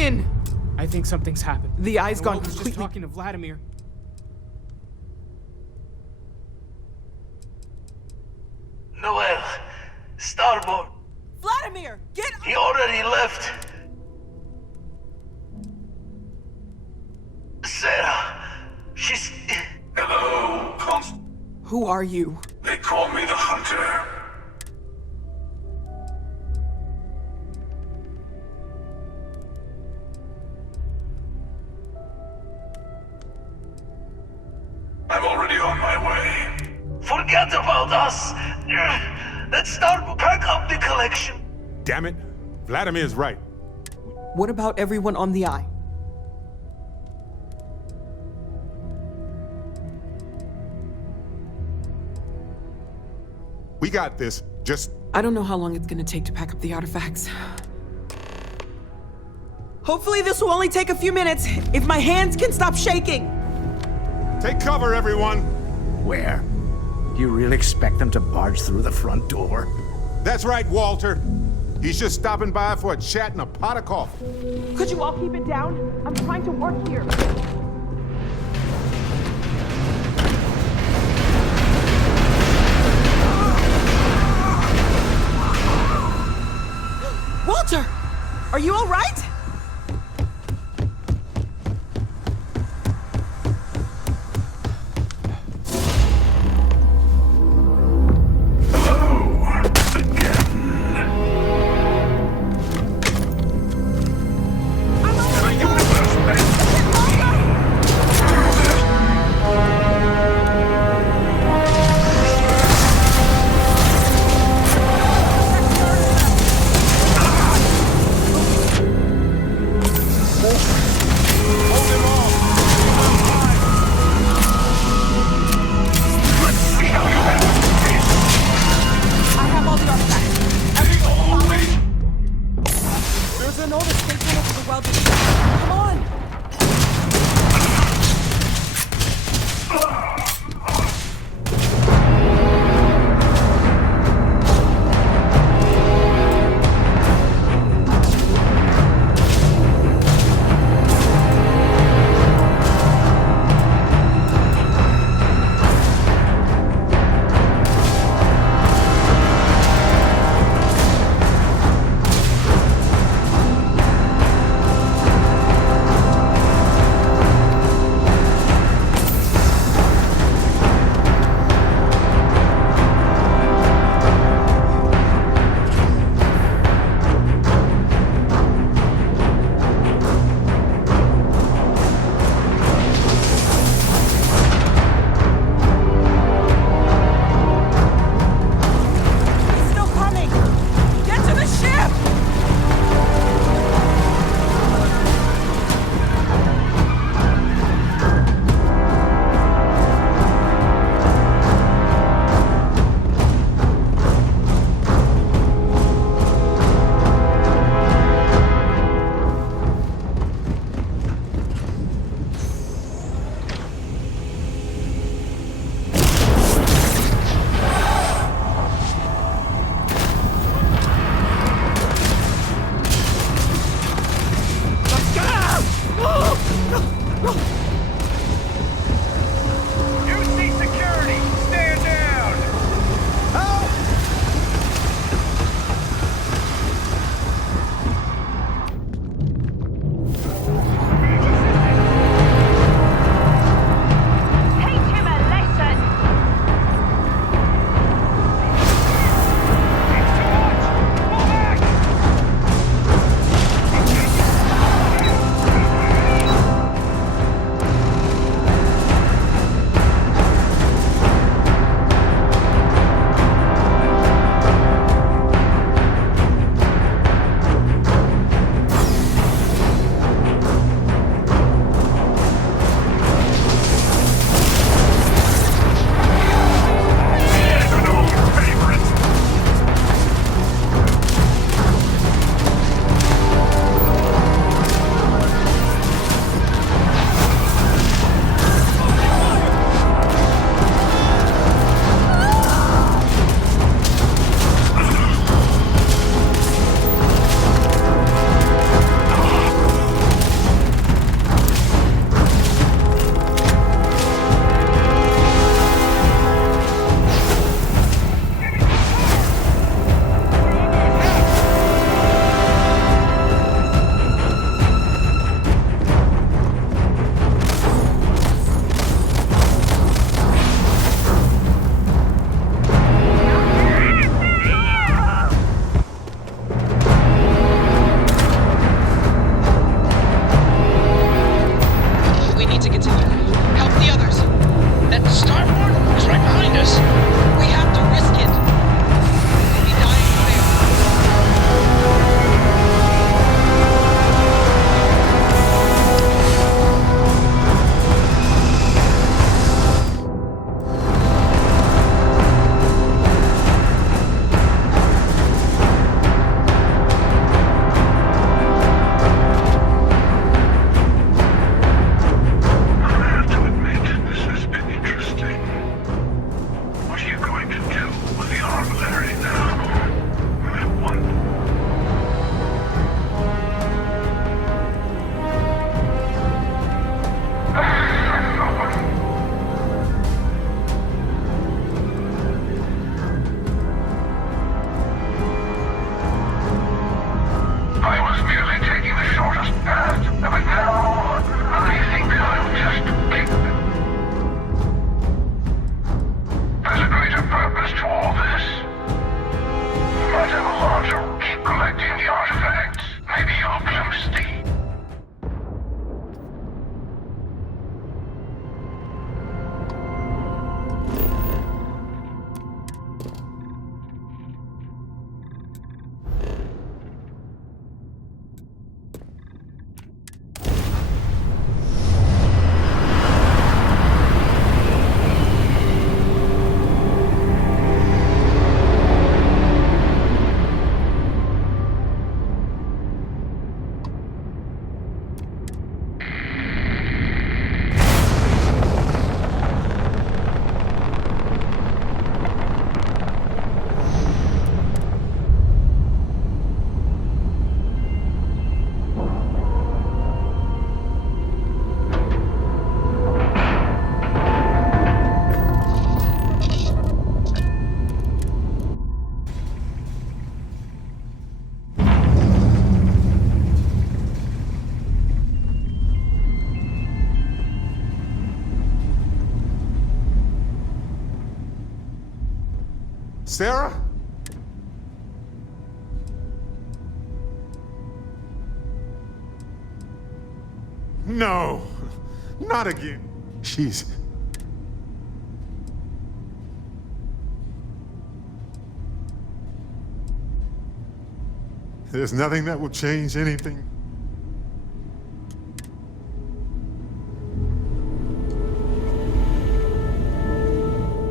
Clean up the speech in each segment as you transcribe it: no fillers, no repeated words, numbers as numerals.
in! I think something's happened. The eye's gone Noel was completely... just talking to Vladimir. Noel, Starboard. Vladimir, get up! He already left. Sarah, she's... Hello, Const... Who are you? They call me the Hunter. I'm already on my way. Forget about us. Let's start pack up the collection. Damn it. Vladimir's right. What about everyone on the eye? We got this. Just... I don't know how long it's gonna take to pack up the artifacts. Hopefully this will only take a few minutes, if my hands can stop shaking! take cover, everyone. Where? Do you really expect them to barge through the front door? That's right, Walter. He's just stopping by for a chat and a pot of coffee. Could you all keep it down? I'm trying to work here. Walter! Are you all right? Sarah? No, not again. She's... There's nothing that will change anything.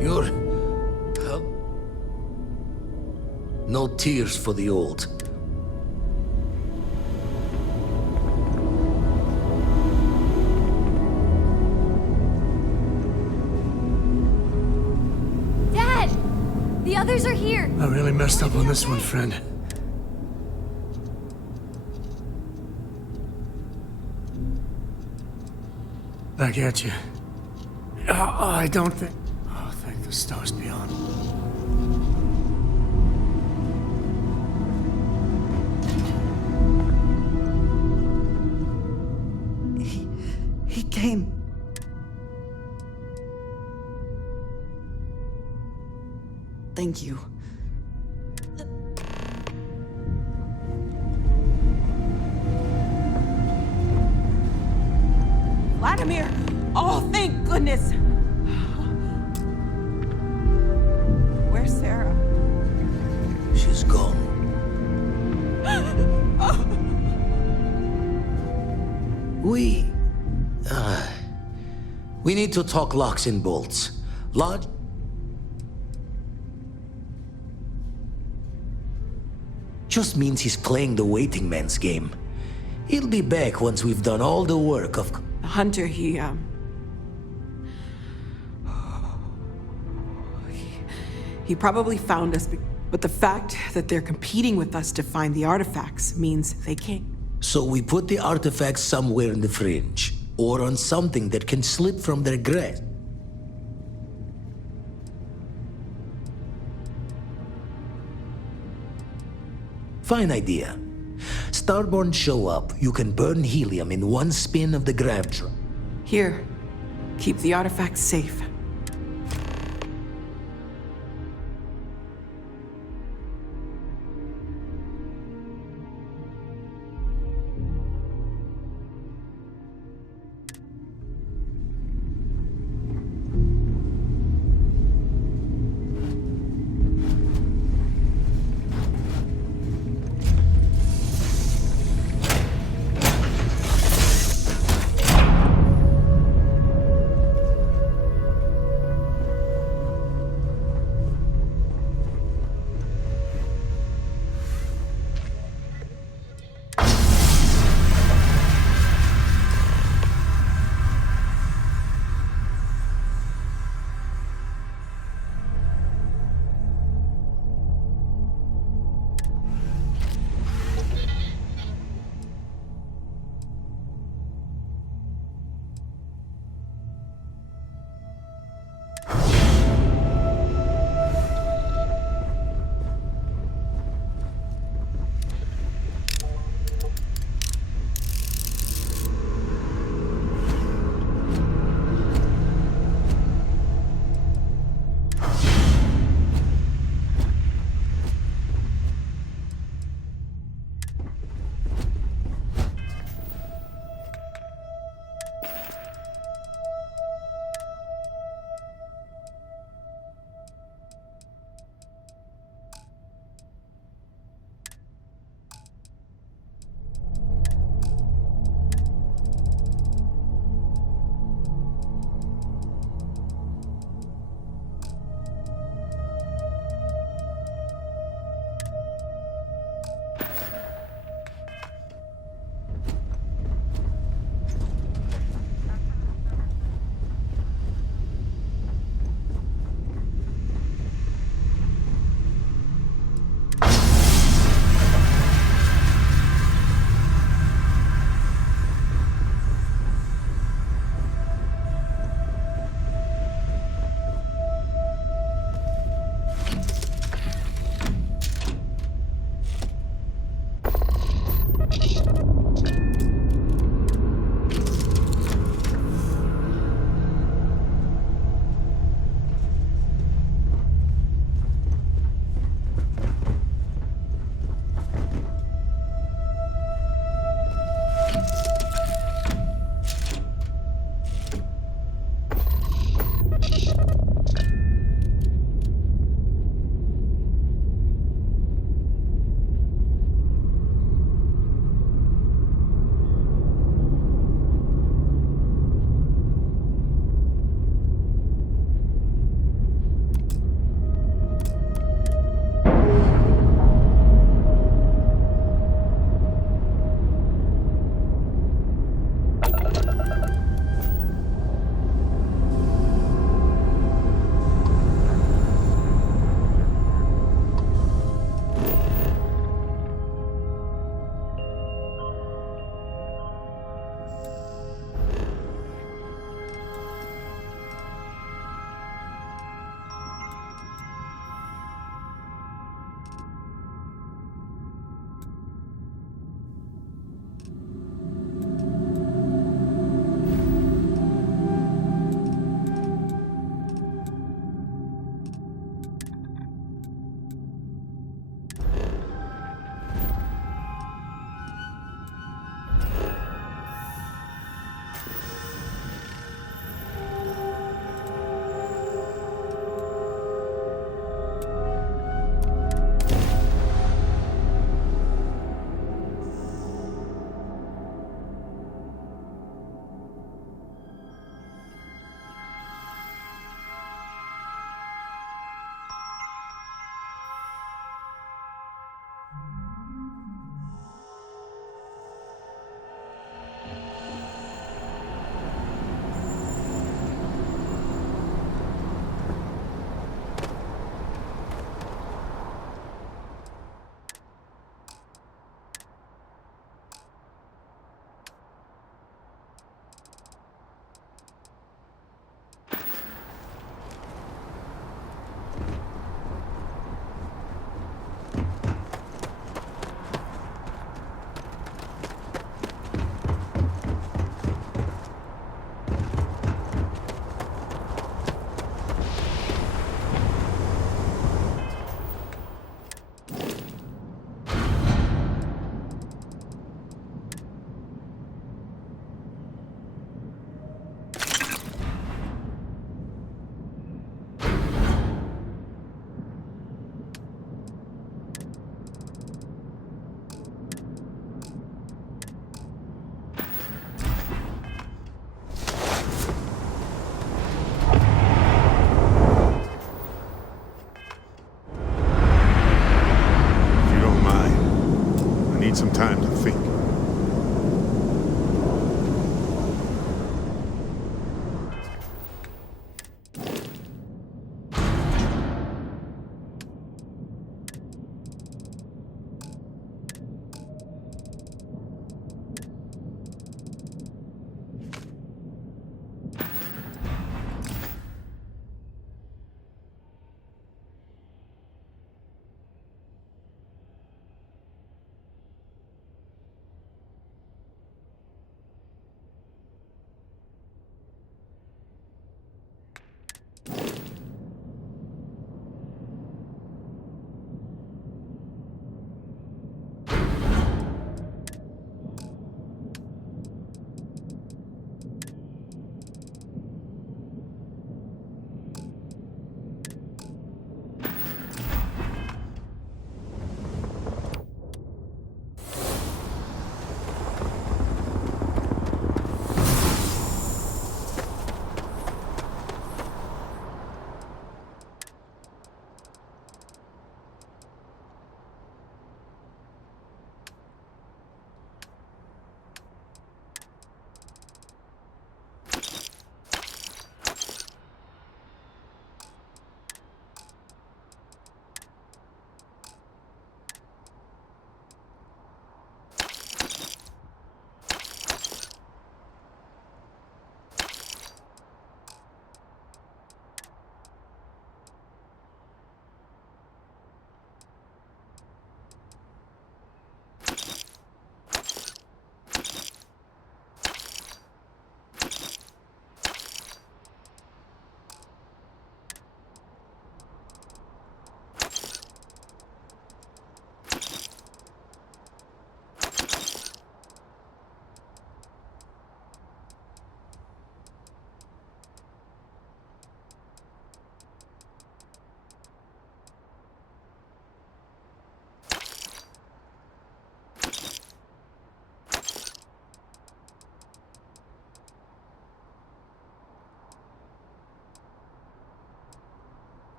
You're... No tears for the old. Dad! The others are here! I really messed up on this one, friend. Back at you. I don't think... Oh, thank the stars beyond. He came. Thank you. Vladimir! Oh, thank goodness! Where's Sarah? She's gone. We need to talk locks and bolts. Lodge... Just means he's playing the waiting man's game. He'll be back once we've done all the work of... Hunter, he probably found us, but the fact that they're competing with us to find the artifacts means they can't. So we put the artifacts somewhere in the fringe, or on something that can slip from their grasp. Fine idea. Starborn show up, you can burn helium in one spin of the grav drum. Here, keep the artifacts safe.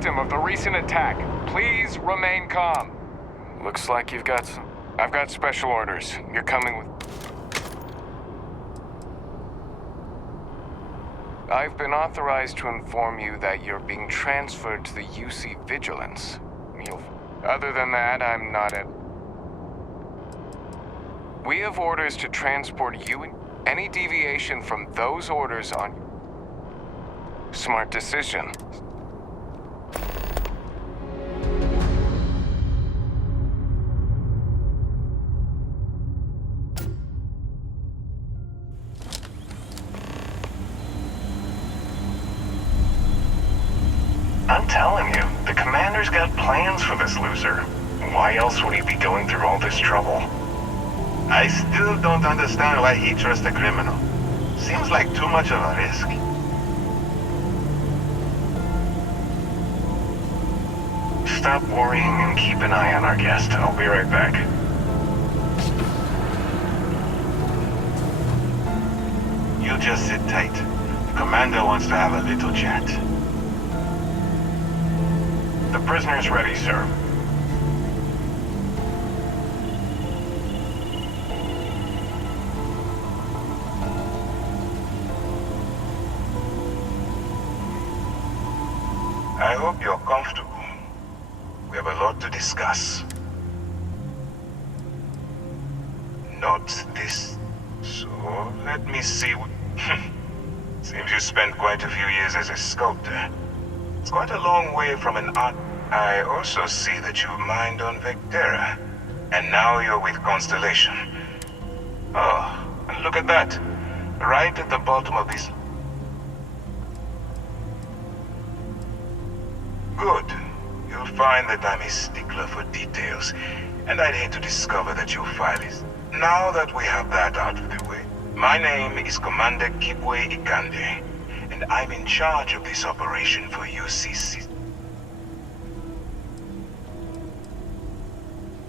victim of the recent attack. Please remain calm. Looks like I've got special orders. You're coming with... I've been authorized to inform you that you're being transferred to the UC Vigilance. Other than that, I'm not at... We have orders to transport you and any deviation from those orders on... Smart decision. I'm telling you, the commander's got plans for this loser. Why else would he be going through all this trouble? I still don't understand why he trusts a criminal. Seems like too much of a risk. Stop worrying and keep an eye on our guest. I'll be right back. You just sit tight. The commander wants to have a little chat. The prisoner's ready, sir. I hope you're comfortable. We have a lot to discuss. Not this. So, let me see what... Seems you spent quite a few years as a sculptor. It's quite a long way from an art... I also see that you mined on Vectera. And now you're with Constellation. Oh, and look at that. Right at the bottom of this... Good. You'll find that I'm a stickler for details, and I'd hate to discover that your file is... Now that we have that out of the way, my name is Commander Kibwe Ikande, and I'm in charge of this operation for UCC.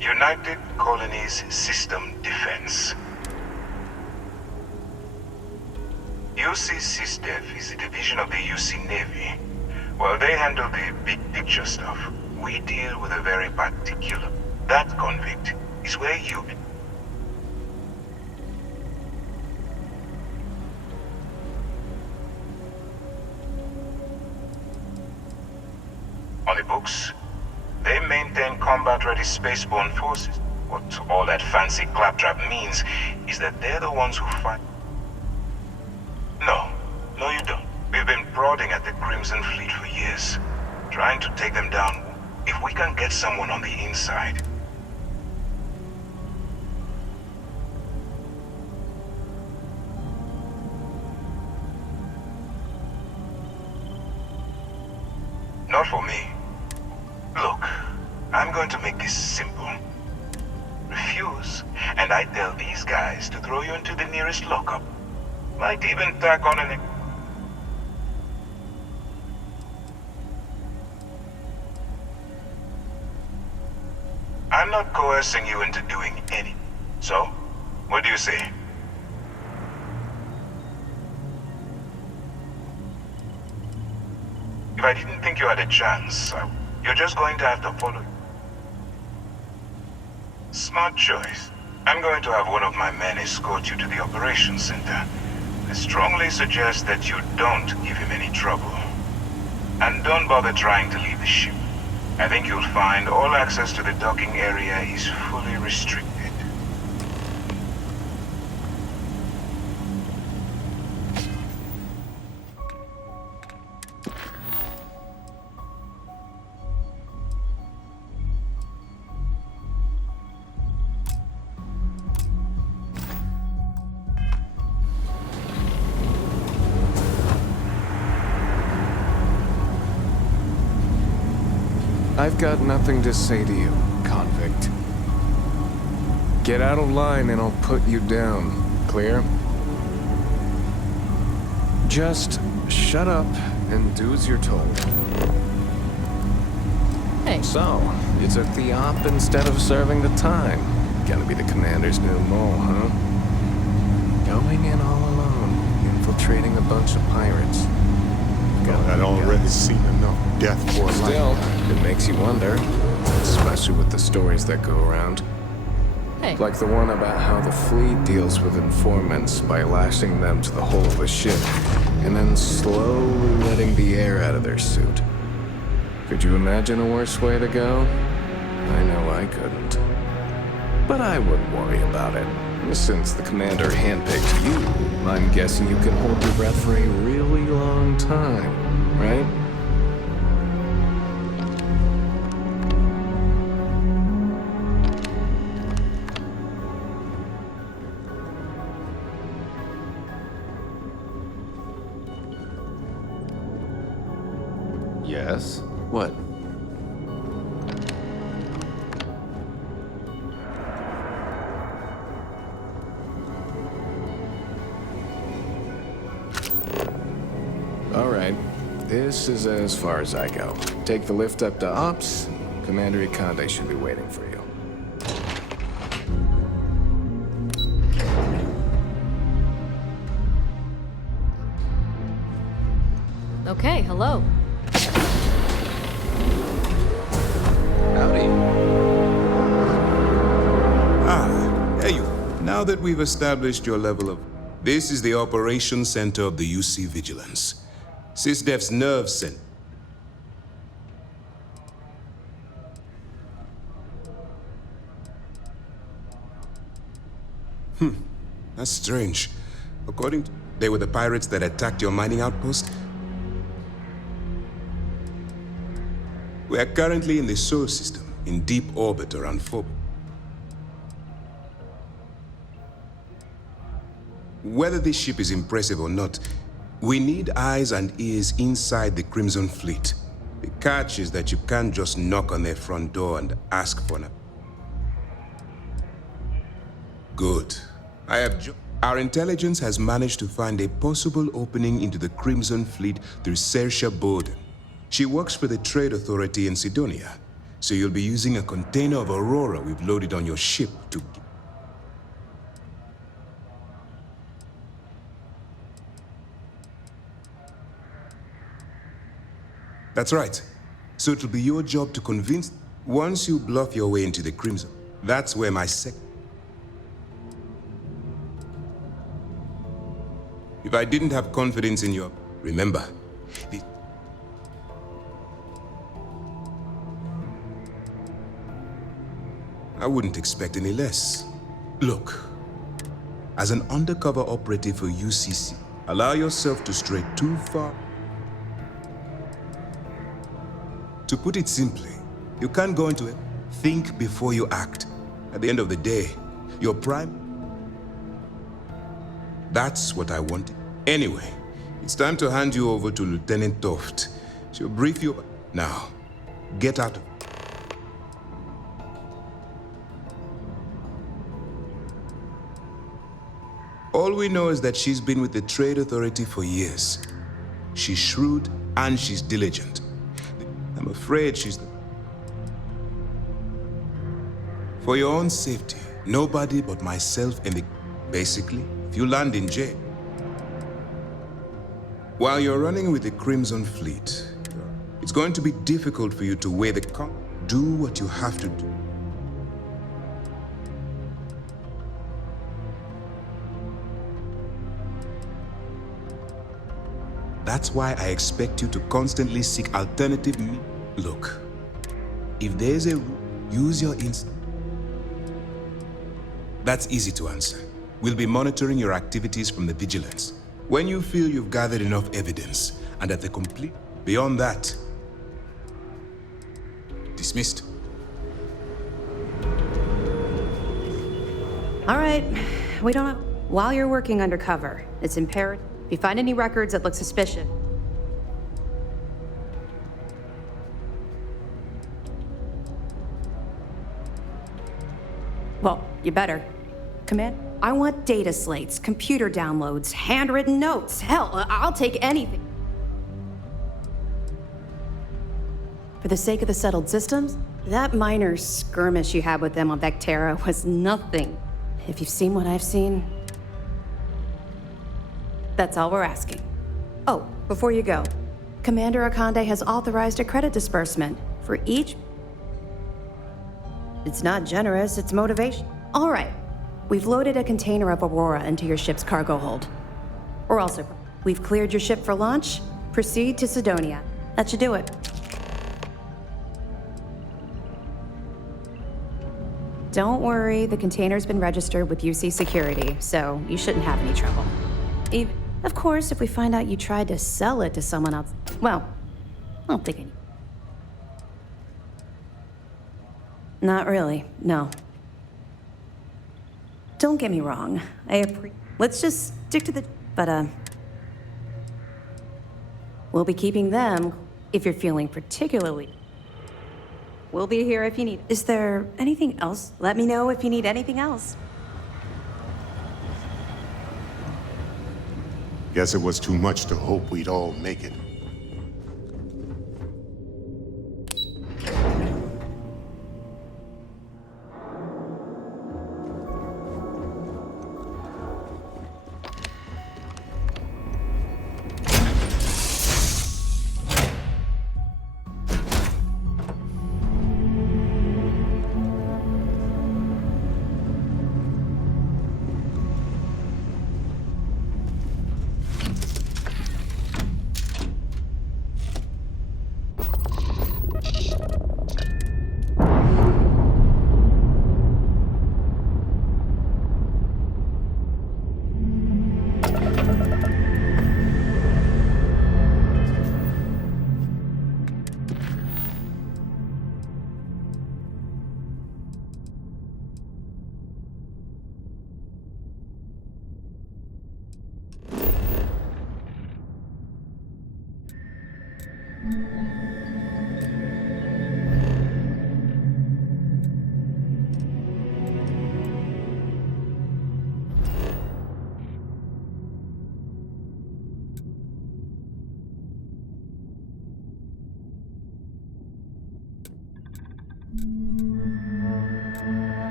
United Colonies System Defense. UC SysDef is a division of the UC Navy. While they handle the big picture stuff, we deal with a very particular... That convict is where you... On the books, they maintain combat-ready spaceborne forces. What all that fancy claptrap means is that they're the ones who fight. No, you don't. We've been prodding at the Crimson Fleet for years, trying to take them down. If we can get someone on the inside... Not for me. Look, I'm going to make this simple. Refuse, and I tell these guys to throw you into the nearest lockup. Might even tack on an... I'm not coercing you into doing any. So, what do you say? If I didn't think you had a chance, you're just going to have to follow. Smart choice. I'm going to have one of my men escort you to the operations center. I strongly suggest that you don't give him any trouble. And don't bother trying to leave the ship. I think you'll find all access to the docking area is fully restricted. I've got nothing to say to you, convict. Get out of line and I'll put you down. Clear? Just shut up and do as you're told. Hey. So, you took the op instead of serving the time. Gonna be the commander's new mole, huh? Going in all alone, infiltrating a bunch of pirates. God, I'd already seen enough death for life. Still, it makes you wonder, especially with the stories that go around. Hey. Like the one about how the fleet deals with informants by lashing them to the hull of a ship and then slowly letting the air out of their suit. Could you imagine a worse way to go? I know I couldn't. But I wouldn't worry about it. Since the commander handpicked you, I'm guessing you can hold your breath for a really long time, right? Yes? What? All right. This is as far as I go. Take the lift up to Ops. Commander Ikande should be waiting for you. Okay, hello. Howdy. Hey you. Now that we've established your level of... This is the operations center of the UC Vigilance. SysDef's nerve center. That's strange. According to... They were the pirates that attacked your mining outpost? We are currently in the Sol system, in deep orbit around Phobos. Whether this ship is impressive or not, we need eyes and ears inside the Crimson Fleet. The catch is that you can't just knock on their front door and ask for an... Good. Our intelligence has managed to find a possible opening into the Crimson Fleet through Saoirse Borden. She works for the Trade Authority in Sidonia, so you'll be using a container of Aurora we've loaded on your ship to... That's right. So it'll be your job to convince... Once you bluff your way into the Crimson, that's where my If I didn't have confidence in your... Remember, I wouldn't expect any less. Look, as an undercover operative for UCC, allow yourself to stray too far. To put it simply, you can't go into it. Think before you act. At the end of the day, your prime... That's what I wanted. Anyway, it's time to hand you over to Lieutenant Toft. She'll brief you... Now, get out of... All we know is that she's been with the Trade Authority for years. She's shrewd and she's diligent. I'm afraid she's... For your own safety, nobody but myself and the... Basically, if you land in jail. While you're running with the Crimson Fleet, it's going to be difficult for you to weigh the... Do what you have to do. That's why I expect you to constantly seek alternative Look, if there's a use your instinct. That's easy to answer. We'll be monitoring your activities from the Vigilance. When you feel you've gathered enough evidence, and at the complete... Beyond that... Dismissed. All right. We don't know. While you're working undercover, it's imperative. If you find any records that look suspicious... Well, you better. Command? I want data slates, computer downloads, handwritten notes. Hell, I'll take anything. For the sake of the settled systems, that minor skirmish you had with them on Vectera was nothing. If you've seen what I've seen, that's all we're asking. Oh, before you go, Commander Akande has authorized a credit disbursement for each. It's not generous, it's motivation. All right. We've loaded a container of Aurora into your ship's cargo hold. Or also, we've cleared your ship for launch. Proceed to Sidonia. That should do it. Don't worry, the container's been registered with UC Security, so you shouldn't have any trouble. Of course, if we find out you tried to sell it to someone else, well, I don't think any. Not really, no. Don't get me wrong, let's just stick to the, but, we'll be keeping them if you're feeling particularly. We'll be here if you need. Is there anything else? Let me know if you need anything else. Guess it was too much to hope we'd all make it.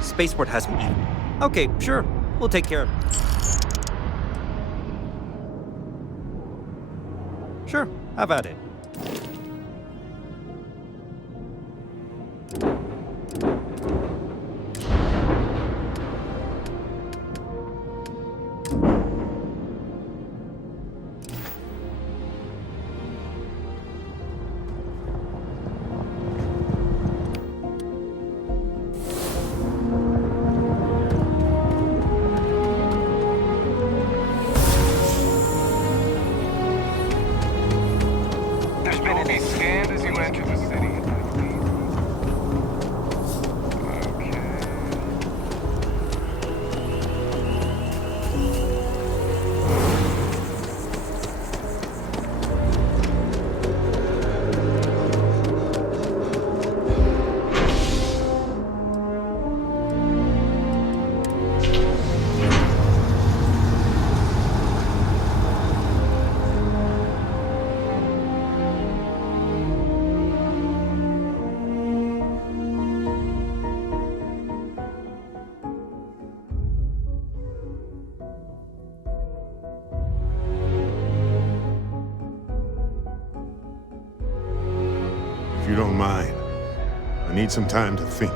Spaceport has me. Okay, sure. We'll take care of it. Sure, have at it. If you don't mind, I need some time to think.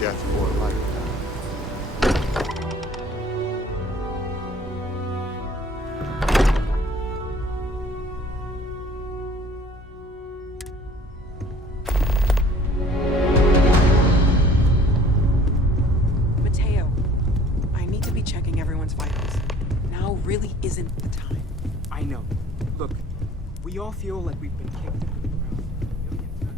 death for a lifetime. Mateo, I need to be checking everyone's vitals. Now really isn't the time. I know. Look, we all feel like we've been kicked into the ground millions of times.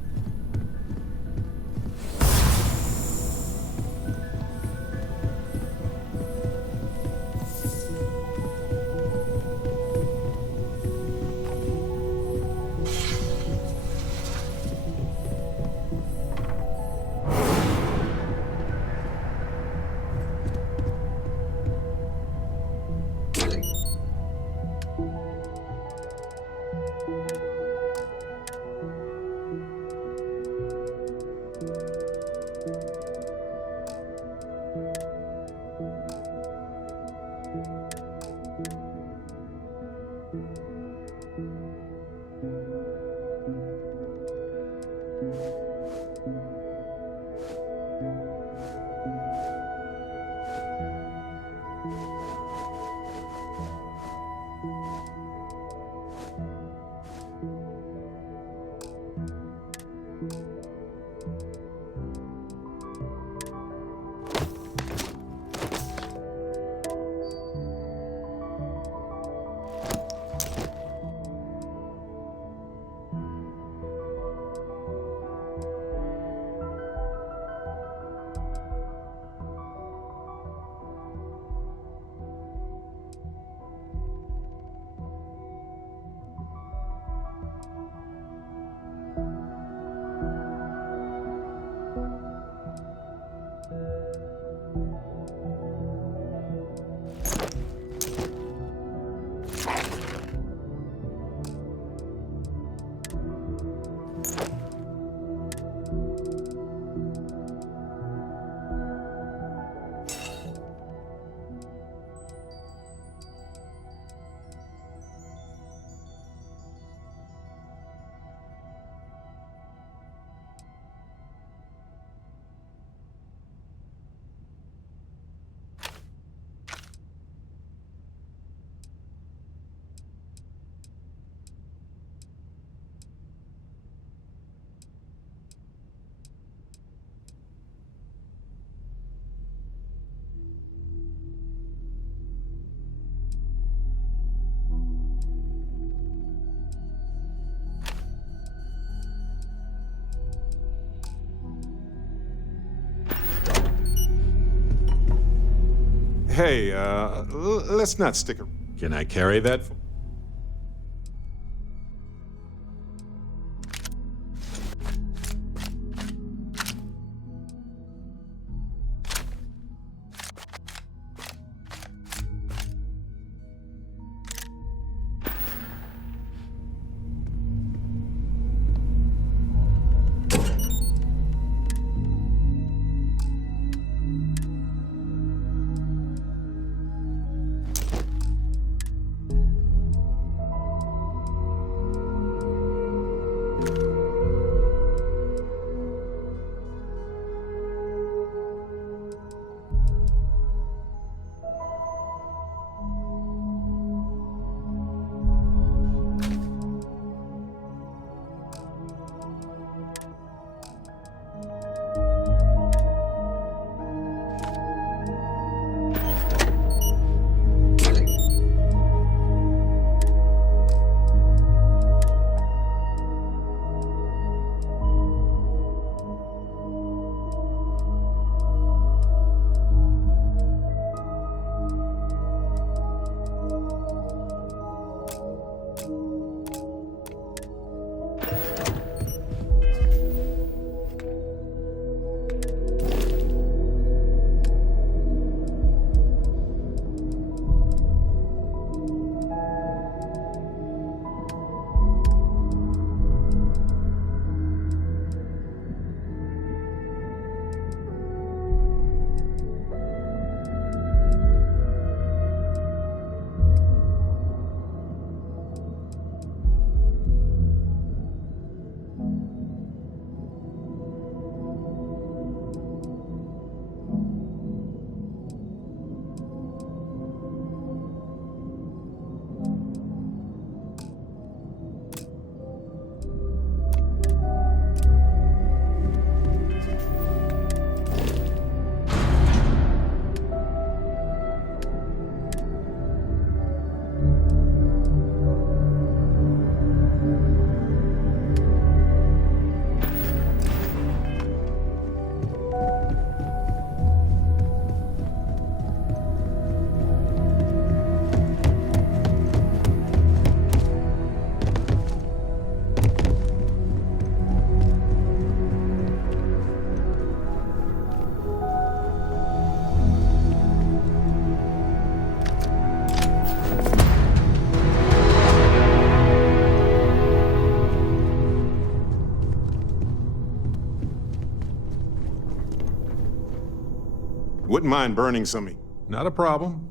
Hey, let's not stick around. Can I carry that? Wouldn't mind burning some. Not a problem.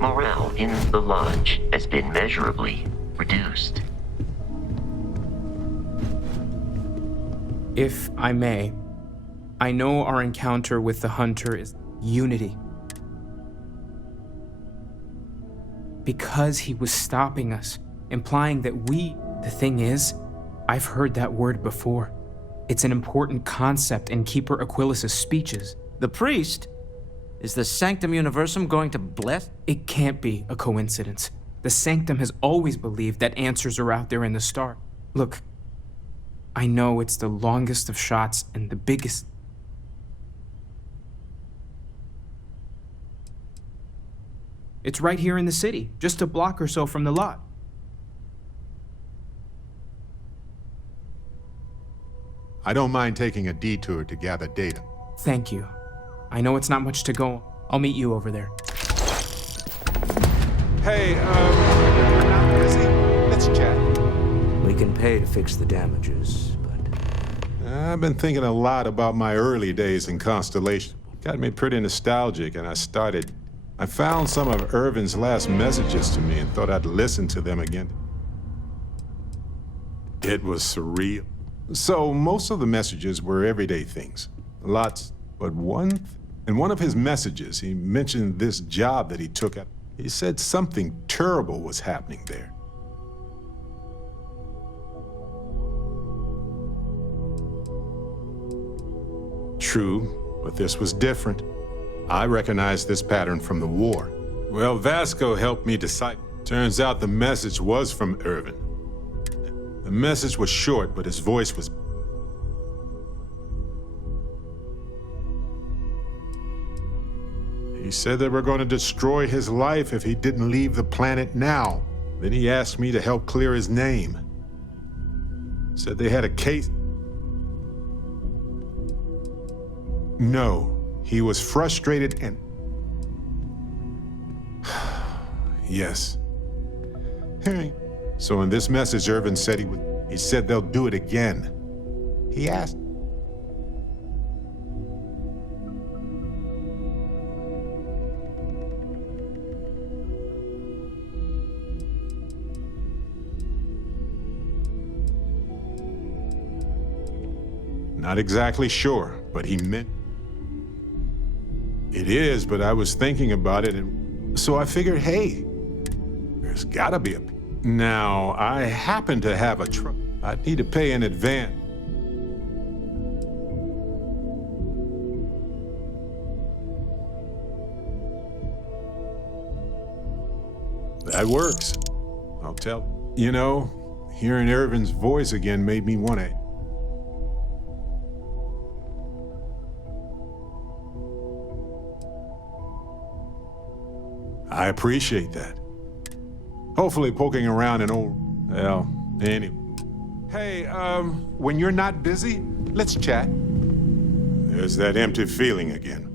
Morale in the lodge has been measurably reduced. If I may, I know our encounter with the Hunter is unity. Because he was stopping us, implying that we... The thing is, I've heard that word before. It's an important concept in Keeper Aquilas' speeches. The priest? Is the Sanctum Universum going to bless? It can't be a coincidence. The Sanctum has always believed that answers are out there in the star. Look, I know it's the longest of shots and the biggest... It's right here in the city, just a block or so from the lot. I don't mind taking a detour to gather data. Thank you. I know it's not much to go. I'll meet you over there. Hey, you're not busy? Let's chat. We can pay to fix the damages, but... I've been thinking a lot about my early days in Constellation. Got me pretty nostalgic, and I found some of Irvin's last messages to me and thought I'd listen to them again. It was surreal. So most of the messages were everyday things. Lots, but in one of his messages, he mentioned this job that he took at. He said something terrible was happening there. True, but this was different. I recognized this pattern from the war. Well, Vasco helped me decide. Turns out the message was from Irvin. The message was short, but his voice was... He said they were going to destroy his life if he didn't leave the planet now. Then he asked me to help clear his name. Said they had a case... No. He was frustrated and... Yes. So in this message, Irvin said he said they'll do it again. He asked... Not exactly sure, but he meant... It is, but I was thinking about it, and so I figured, hey, there's gotta be a... Now, I happen to have a truck. I'd need to pay in advance. That works. I'll tell. You know, hearing Irvin's voice again made me want to... I appreciate that. Hopefully poking around an old... Well, anyway. Hey, when you're not busy, let's chat. There's that empty feeling again.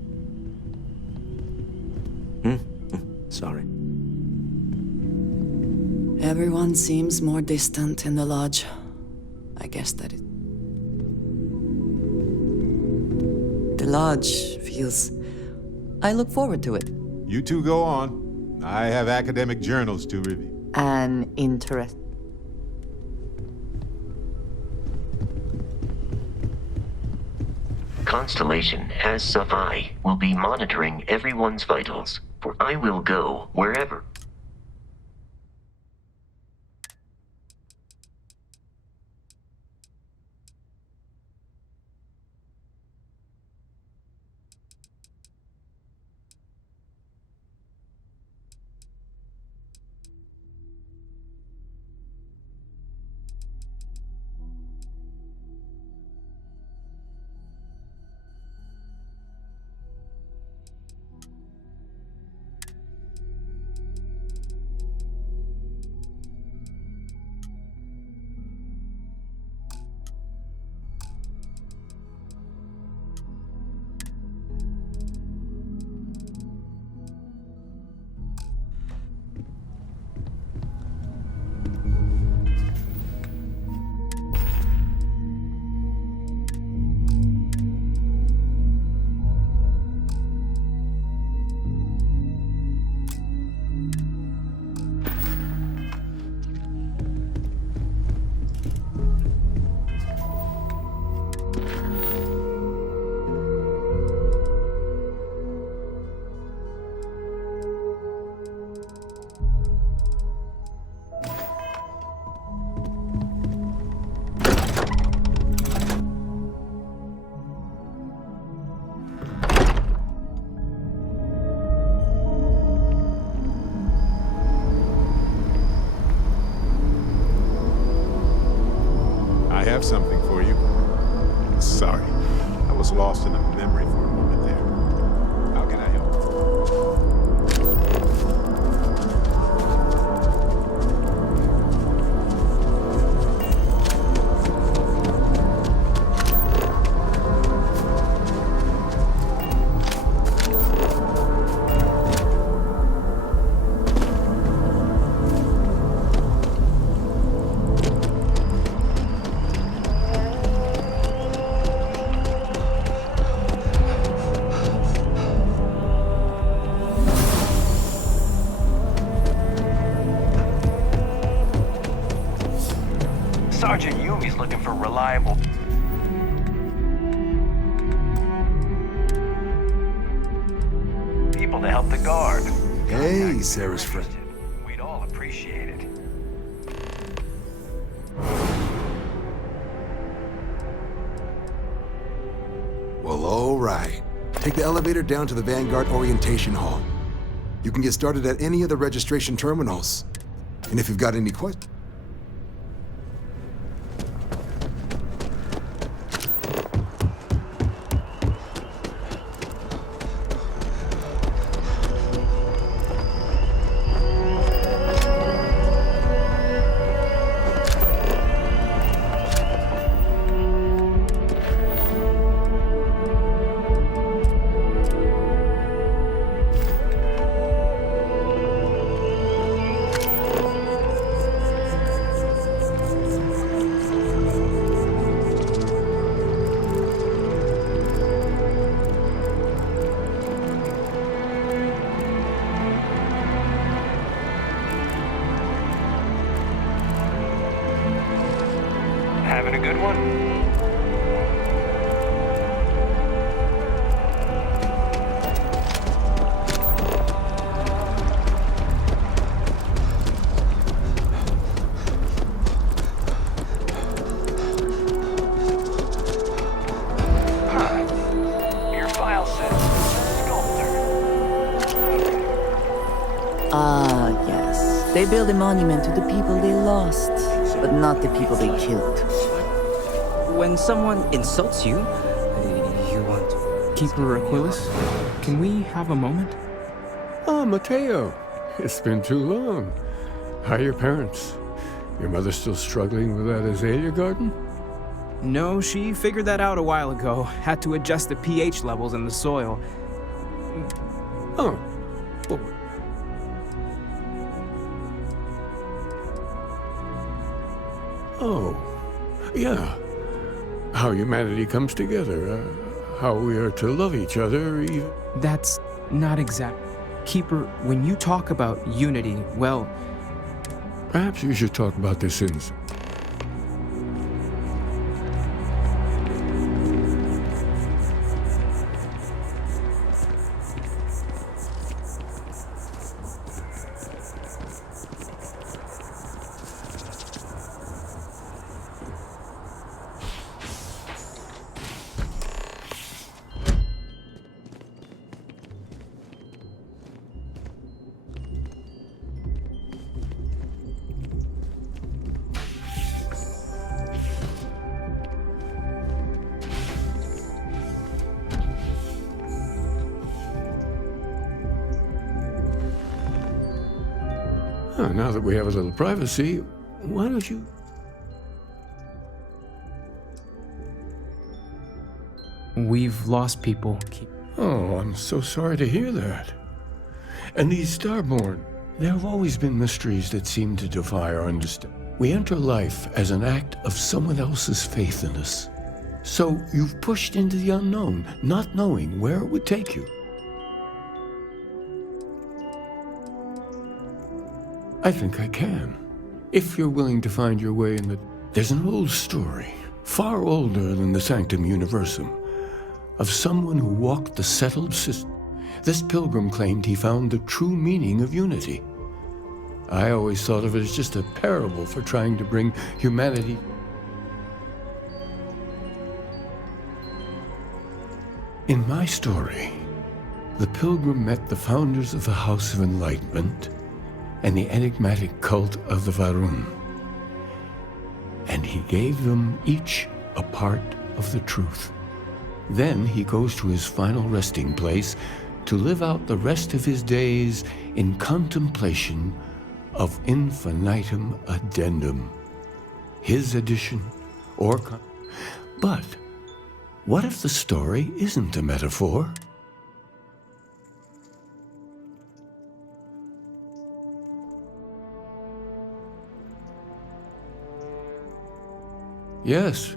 Sorry. Everyone seems more distant in the lodge. I guess that it... The lodge feels... I look forward to it. You two go on. I have academic journals to review. An interest. Constellation, as Safai, will be monitoring everyone's vitals, for I will go wherever. have something for you. Sorry, I was lost in a memory for a moment there. How can I help? Sergeant Yumi's looking for reliable... people to help the guard. Hey, Sarah's friend. We'd all appreciate it. Well, all right. Take the elevator down to the Vanguard Orientation Hall. You can get started at any of the registration terminals. And if you've got any questions... Having a good one? Your file says sculptor. Ah, yes. They build a monument to the people they lost, but not the people they killed. When someone insults you, you want... Keeper Aquilus, can we have a moment? Oh, Mateo. It's been too long. How are your parents? Your mother still struggling with that azalea garden? No, she figured that out a while ago. Had to adjust the pH levels in the soil. Oh. Well, oh. Yeah. How humanity comes together. How we are to love each other even... That's not exact. Keeper, when you talk about unity, well... Perhaps you should talk about this in... Now that we have a little privacy, why don't you... We've lost people. Oh, I'm so sorry to hear that. And these Starborn, there have always been mysteries that seem to defy our understanding. We enter life as an act of someone else's faith in us. So you've pushed into the unknown, not knowing where it would take you. I think I can. If you're willing to find your way in the... There's an old story, far older than the Sanctum Universum, of someone who walked the settled system. This pilgrim claimed he found the true meaning of unity. I always thought of it as just a parable for trying to bring humanity... In my story, the pilgrim met the founders of the House of Enlightenment and the enigmatic cult of the Varun. and he gave them each a part of the truth. Then he goes to his final resting place to live out the rest of his days in contemplation of infinitum addendum. His addition or But what if the story isn't a metaphor? Yes,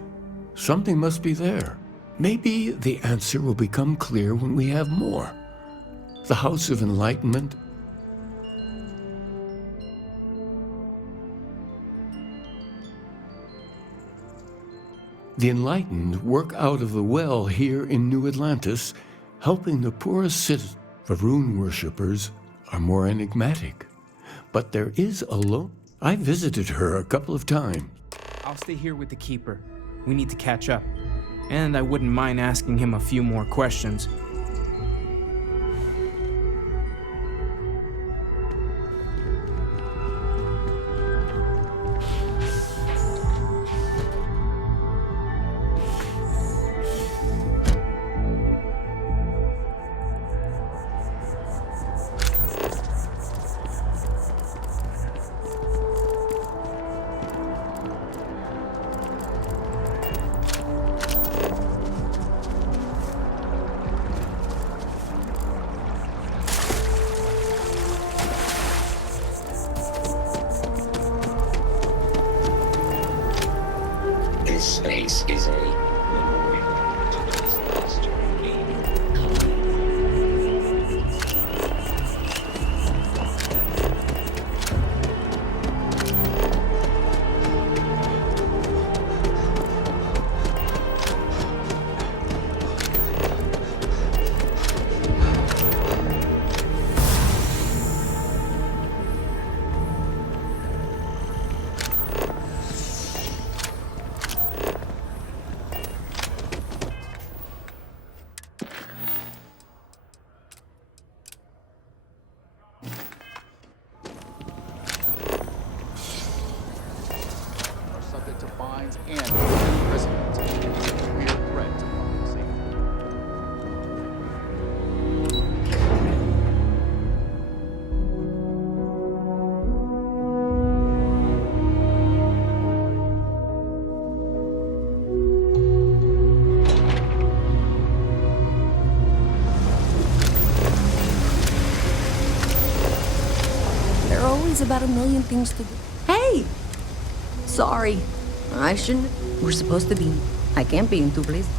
something must be there. Maybe the answer will become clear when we have more. The House of Enlightenment. The enlightened work out of the well here in New Atlantis, helping the poorest citizens. The rune worshippers are more enigmatic. But there is a I visited her a couple of times. I'll stay here with the Keeper. We need to catch up. And I wouldn't mind asking him a few more questions. This space is a memorial to those lost subject to fines and imprisonment. Clear threat to public safety. There are always about a million things to do. Hey! Sorry. I shouldn't. We're supposed to be. I can't be in two places.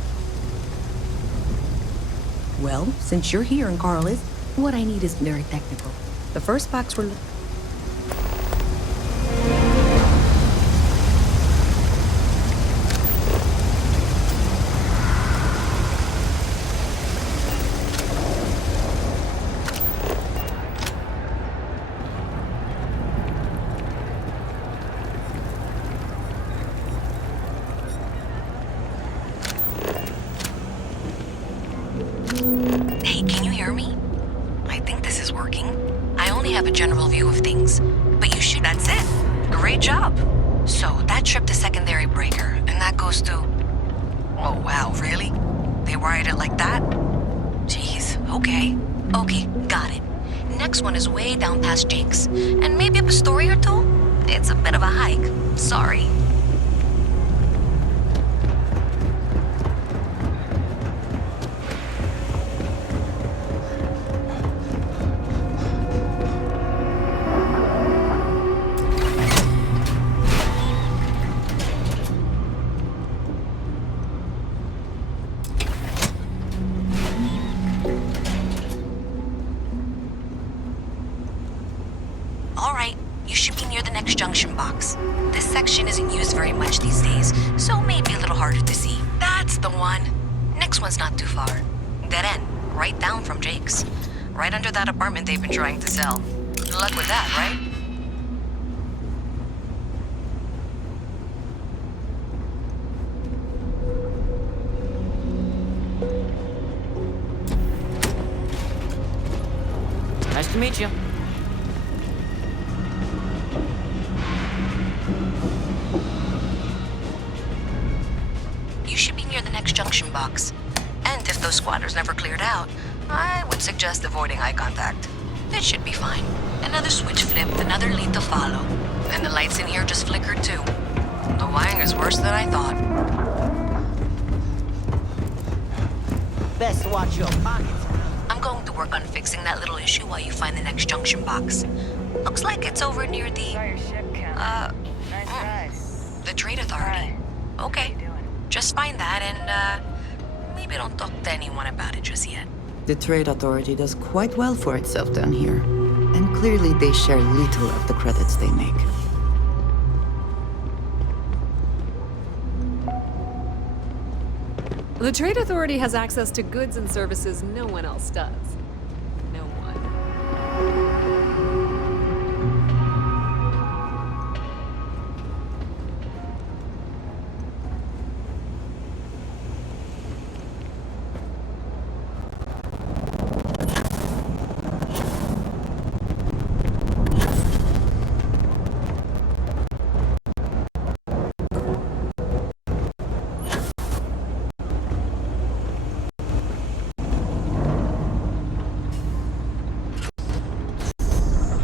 Well, since you're here and Carl is, what I need is very technical. The first box were. Hey, can you hear me? I think this is working. I only have a general view of things, but you should. That's it. Great job. So that trip to secondary breaker, and that goes to. Oh wow, really? They wired it like that? Jeez. Okay. Okay, got it. Next one is way down past Jake's, and maybe up a story or two. It's a bit of a hike. Sorry. All right, you should be near the next junction box. This section isn't used very much these days, so maybe a little harder to see. That's the one. Next one's not too far. Dead end, right down from Jake's. Right under that apartment they've been trying to sell. Good luck with that, right? Nice to meet you. squatter's never cleared out, I would suggest avoiding eye contact. It should be fine. Another switch flipped, another lead to follow. And the lights in here just flickered too. The wiring is worse than I thought. Best watch your pockets. I'm going to work on fixing that little issue while you find the next junction box. Looks like it's over near the... the Trade Authority. Okay. Just find that and, maybe don't talk to anyone about it just yet. The Trade Authority does quite well for itself down here. And clearly they share little of the credits they make. The Trade Authority has access to goods and services no one else does. No one.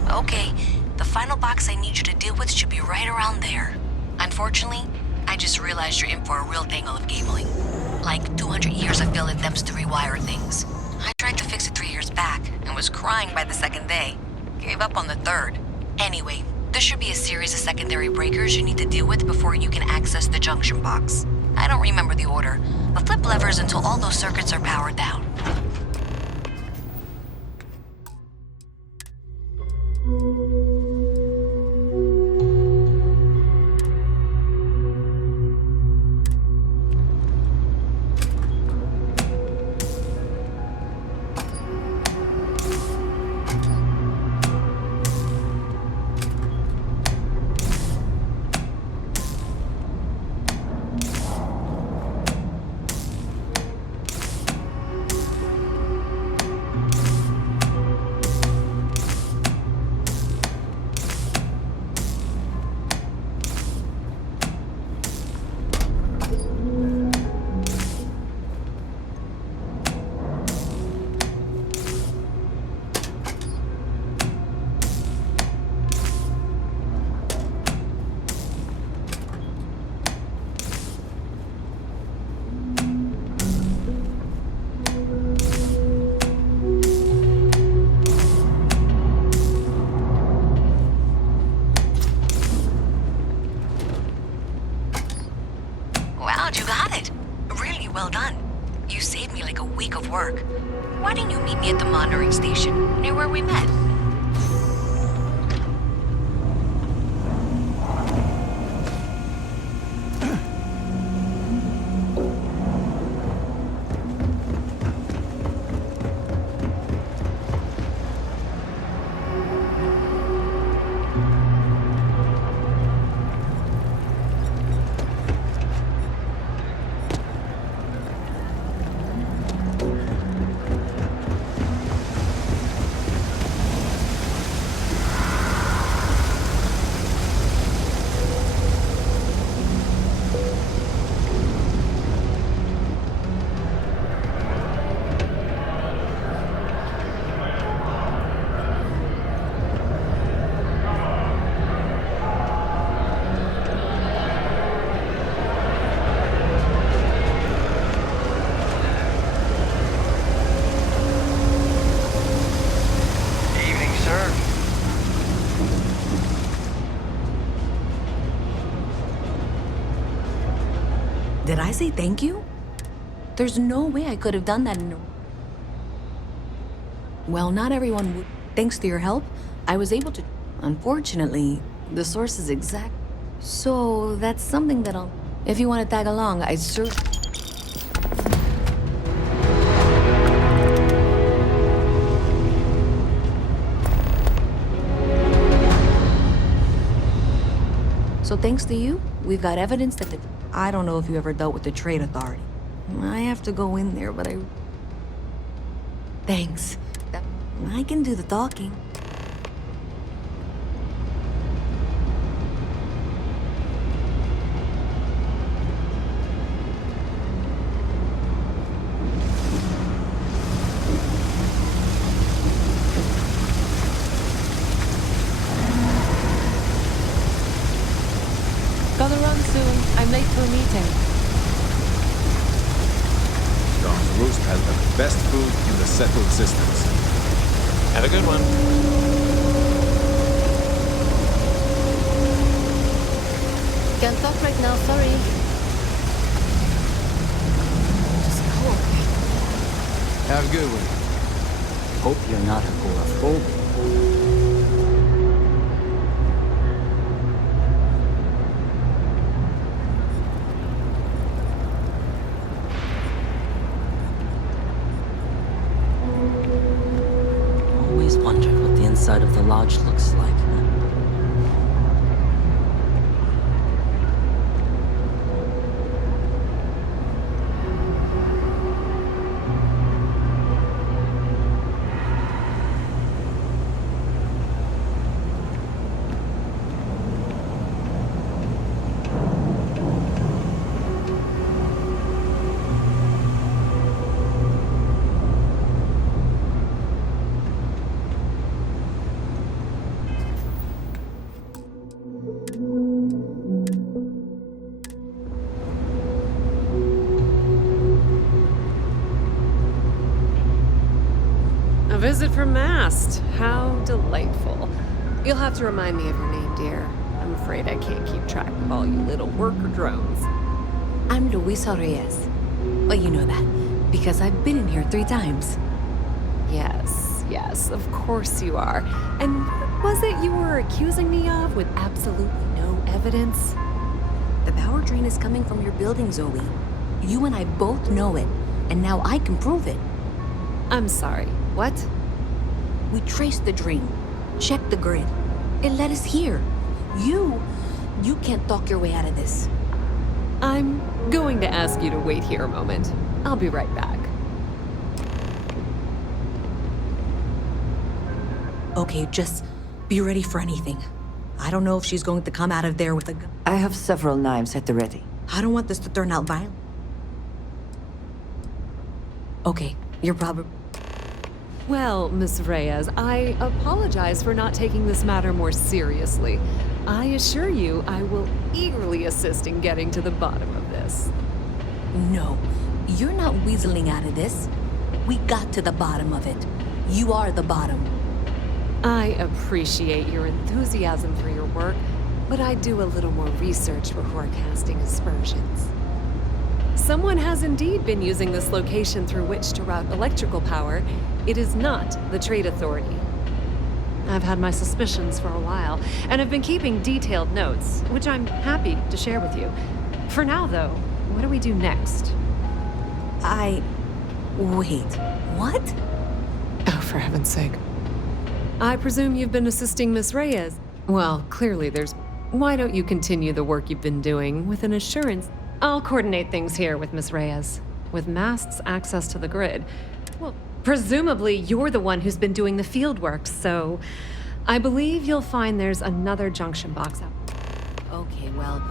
Okay, the final box I need you to deal with should be right around there. Unfortunately, I just realized you're in for a real tangle of cabling. Like 200 years of field attempts to rewire things. I tried to fix it 3 years back and was crying by the second day. Gave up on the third. Anyway, there should be a series of secondary breakers you need to deal with before you can access the junction box. I don't remember the order, but flip levers until all those circuits are powered down. Wow, you got it. Really well done. You saved me like a week of work. Why didn't you meet me at the monitoring station, near where we met? Did I say thank you? There's no way I could have done that Well, not everyone would. Thanks to your help, I was able to... Unfortunately, the source is exact. So, that's something that I'll... If you want to tag along, I So thanks to you, we've got evidence that I don't know if you ever dealt with the Trade Authority. I have to go in there, but Thanks. I can do the talking. food in the settled systems. Have a good one. Can't talk right now, sorry. Just go, okay? Have a good one. Hope you're not agoraphobic. Always wondered what the inside of the lodge looks like. A visit from Mast. How delightful. You'll have to remind me of your name, dear. I'm afraid I can't keep track of all you little worker drones. I'm Luisa Reyes. Well, you know that, because I've been in here 3 times. Yes, of course you are. And what was it you were accusing me of with absolutely no evidence? The power drain is coming from your building, Zoe. You and I both know it, and now I can prove it. I'm sorry, what? We traced the drain, checked the grid. It led us here. You can't talk your way out of this. I'm going to ask you to wait here a moment. I'll be right back. Okay, just be ready for anything. I don't know if she's going to come out of there with a gun. I have several knives at the ready. I don't want this to turn out violent. Okay, you're probably... Well, Miss Reyes, I apologize for not taking this matter more seriously. I assure you I will eagerly assist in getting to the bottom of this. No, you're not weaseling out of this. We got to the bottom of it. You are the bottom. I appreciate your enthusiasm for your work, but I do a little more research before casting aspersions. Someone has indeed been using this location through which to route electrical power. It is not the Trade Authority. I've had my suspicions for a while, and have been keeping detailed notes, which I'm happy to share with you. For now, though, what do we do next? Wait, what? Oh, for heaven's sake. I presume you've been assisting Miss Reyes. Well, clearly there's... Why don't you continue the work you've been doing with an assurance? I'll coordinate things here with Miss Reyes. With Mast's access to the grid. Well, presumably you're the one who's been doing the field work, so... I believe you'll find there's another junction box out. Okay, well,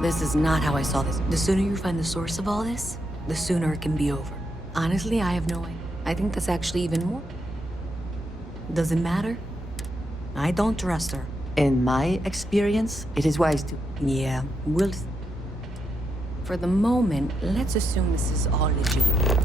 this is not how I saw this. The sooner you find the source of all this, the sooner it can be over. Honestly, I have no idea. I think that's actually even more. Does it matter? I don't trust her. In my experience, it is wise to. Yeah, we'll... For the moment, let's assume this is all legitimate.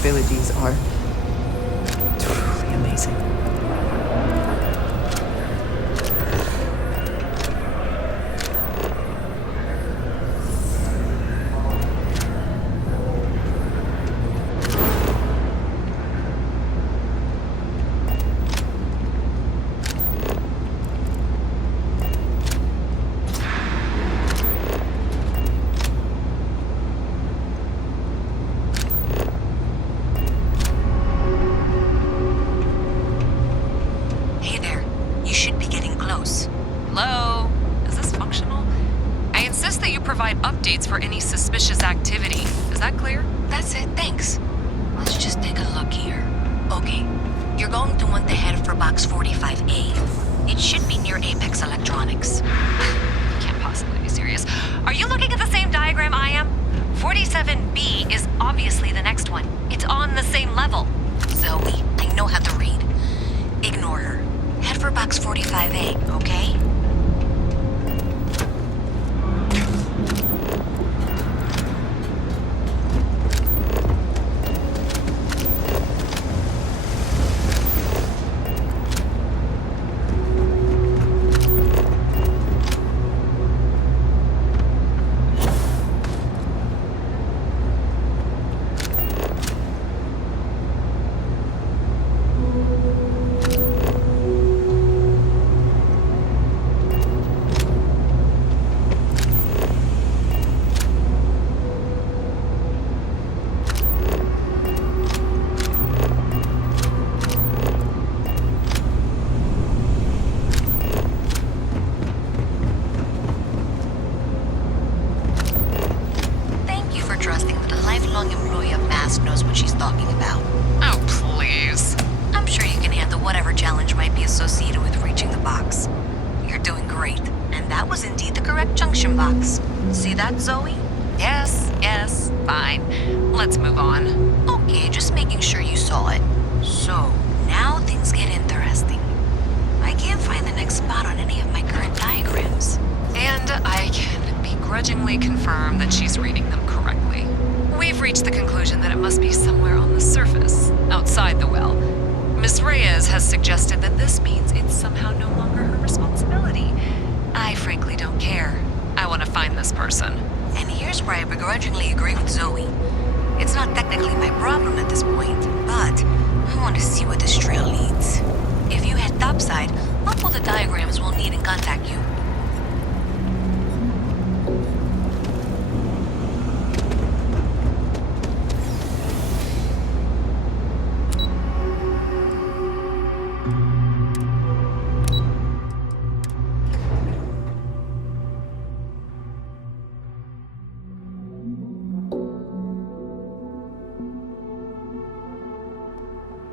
abilities are truly amazing. Hey there. You should be getting close. Hello? Is this functional? I insist that you provide updates for any suspicious activity. Is that clear? That's it, thanks. Let's just take a look here. Okay, you're going to want to head for box 45A. It should be near Apex Electronics. You can't possibly be serious. Are you looking at the same diagram I am? 47B is obviously the next one. It's on the same level. Zoe, I know how to read. Ignore her. Head for box 45A, okay? Thank you for trusting that a lifelong employee of Mask knows what she's talking about. Oh, please. I'm sure you can handle whatever challenge might be associated with reaching the box. You're doing great, and that was indeed the correct junction box. See that, Zoe? Yes, fine. Let's move on. Okay, just making sure you saw it. So, now things get interesting. I can't find the next spot on any of my current diagrams. And I can begrudgingly confirm that she's reading them correctly. We've reached the conclusion that it must be somewhere on the surface, outside the well. Miss Reyes has suggested that this means it's somehow no longer her responsibility. I frankly don't care. I want to find this person. And here's where I begrudgingly agree with Zoe. It's not technically my problem at this point, but I want to see where this trail leads. If you head topside, I'll pull the diagrams we'll need and contact you.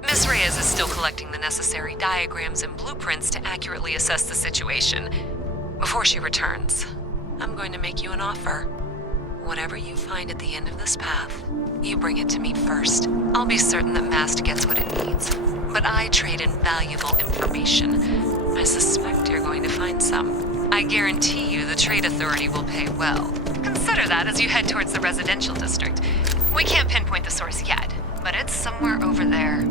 Miss Reyes is still collecting the necessary diagrams and blueprints to accurately assess the situation. Before she returns, I'm going to make you an offer. Whatever you find at the end of this path, you bring it to me first. I'll be certain that Mast gets what it needs. But I trade in valuable information. I suspect you're going to find some. I guarantee you the Trade Authority will pay well. Consider that as you head towards the residential district. We can't pinpoint the source yet, but it's somewhere over there.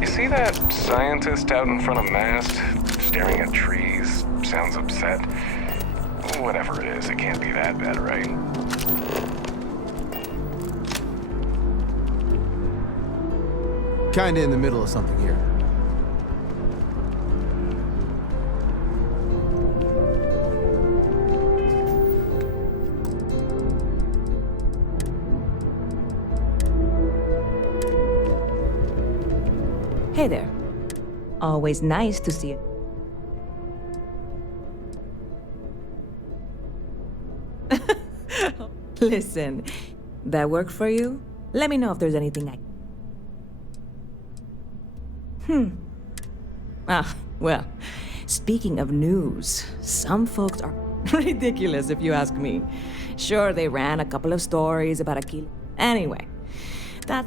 You see that scientist out in front of Mast, staring at trees, sounds upset? Whatever it is, it can't be that bad, right? Kinda in the middle of something here. Hey there. Always nice to see you. Listen, that work for you? Let me know if there's anything well, speaking of news, some folks are ridiculous if you ask me. Sure, they ran a couple of stories about a kilo. Anyway, that...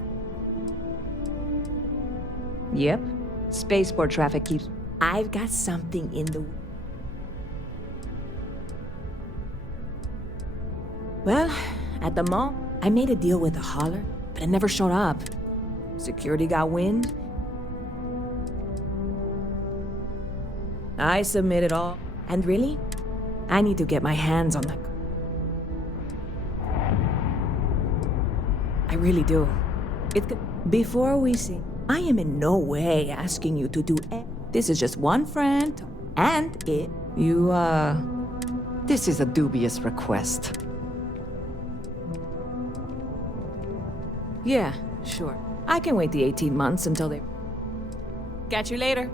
Yep, spaceport traffic keeps... I've got something in the... Well, at the mall, I made a deal with the hauler, but it never showed up. Security got wind. I submitted all. And really, I need to get my hands on that. I really do. Before we see, I am in no way asking you to do it. This is just one friend, and This is a dubious request. Yeah, sure. I can wait the 18 months until they... Catch you later.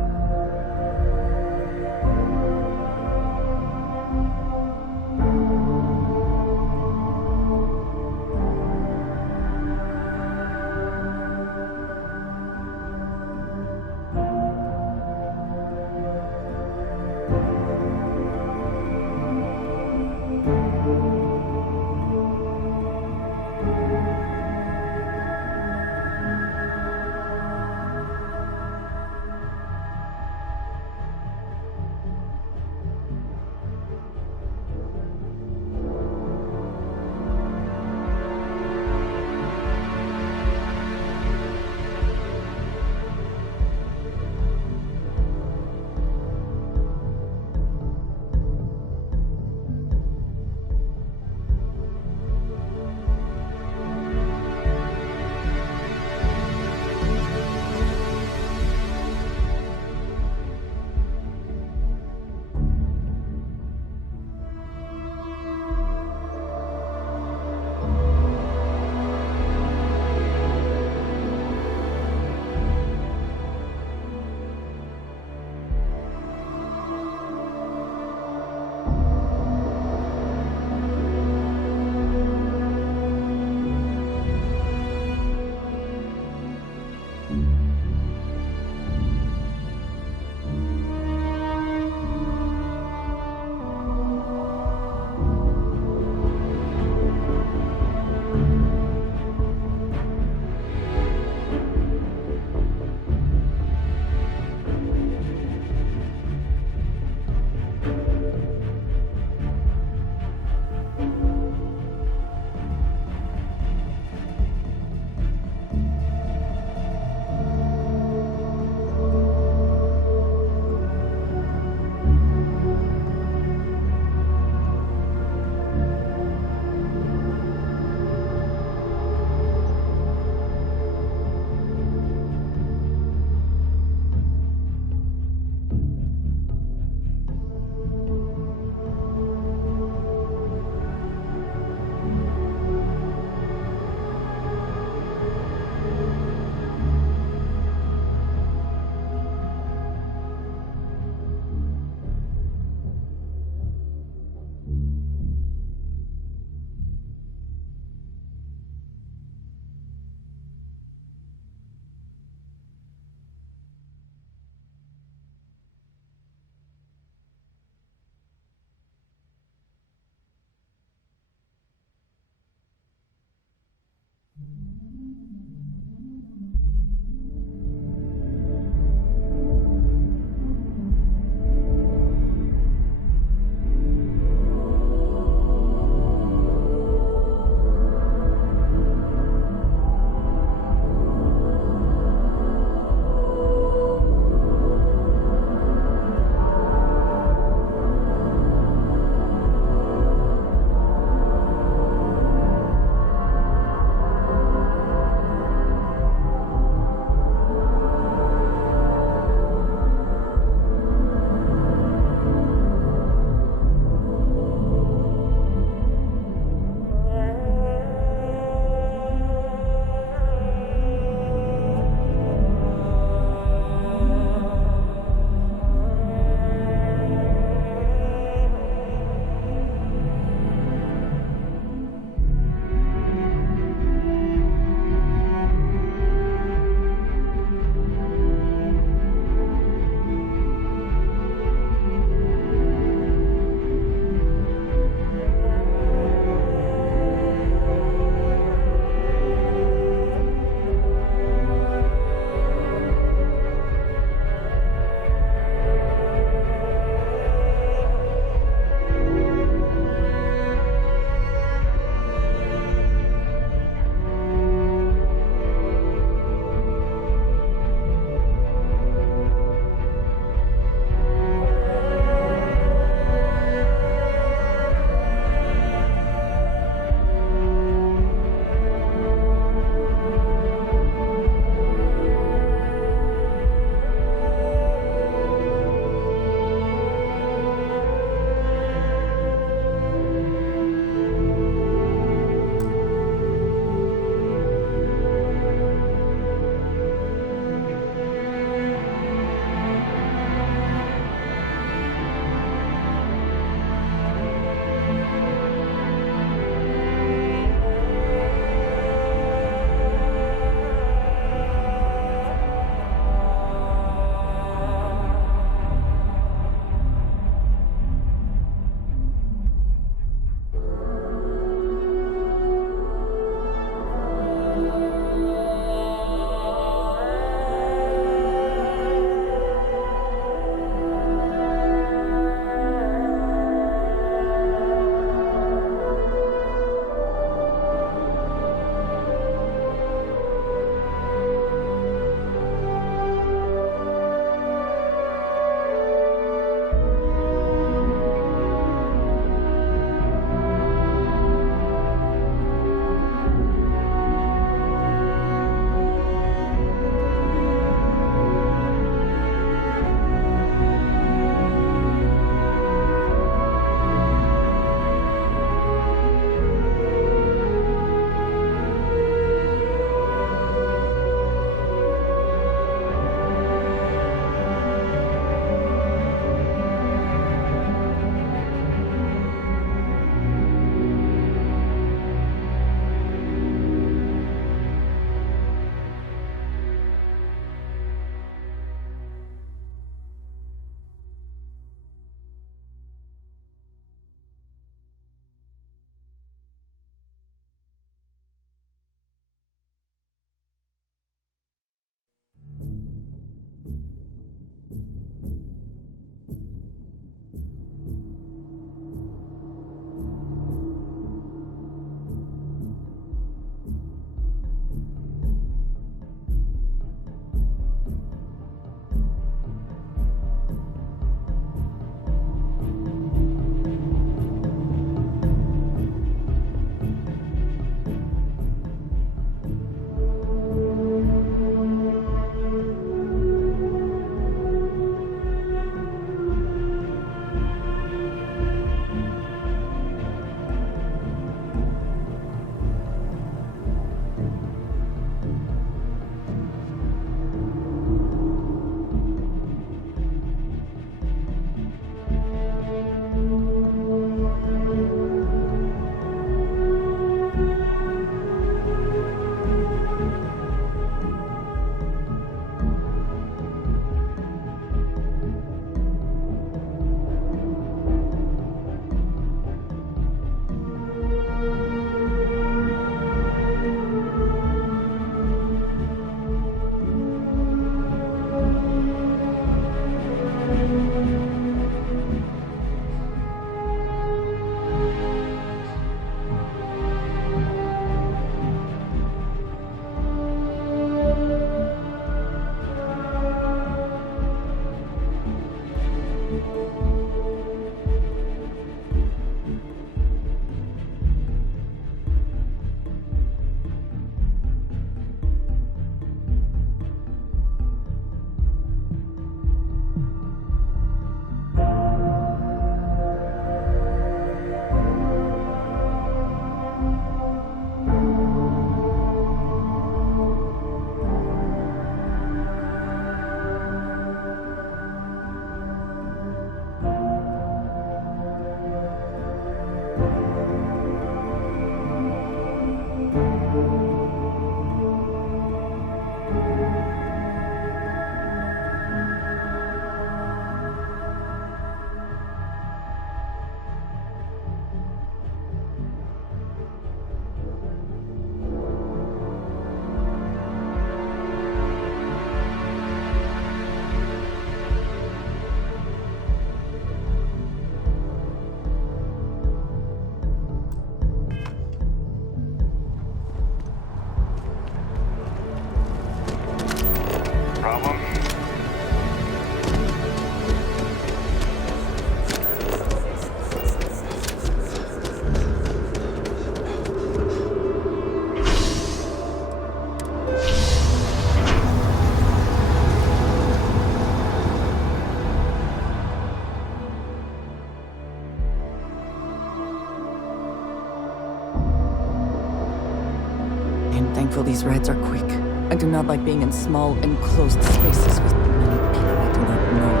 thankful these rides are quick. I do not like being in small, enclosed spaces with many people I do not know.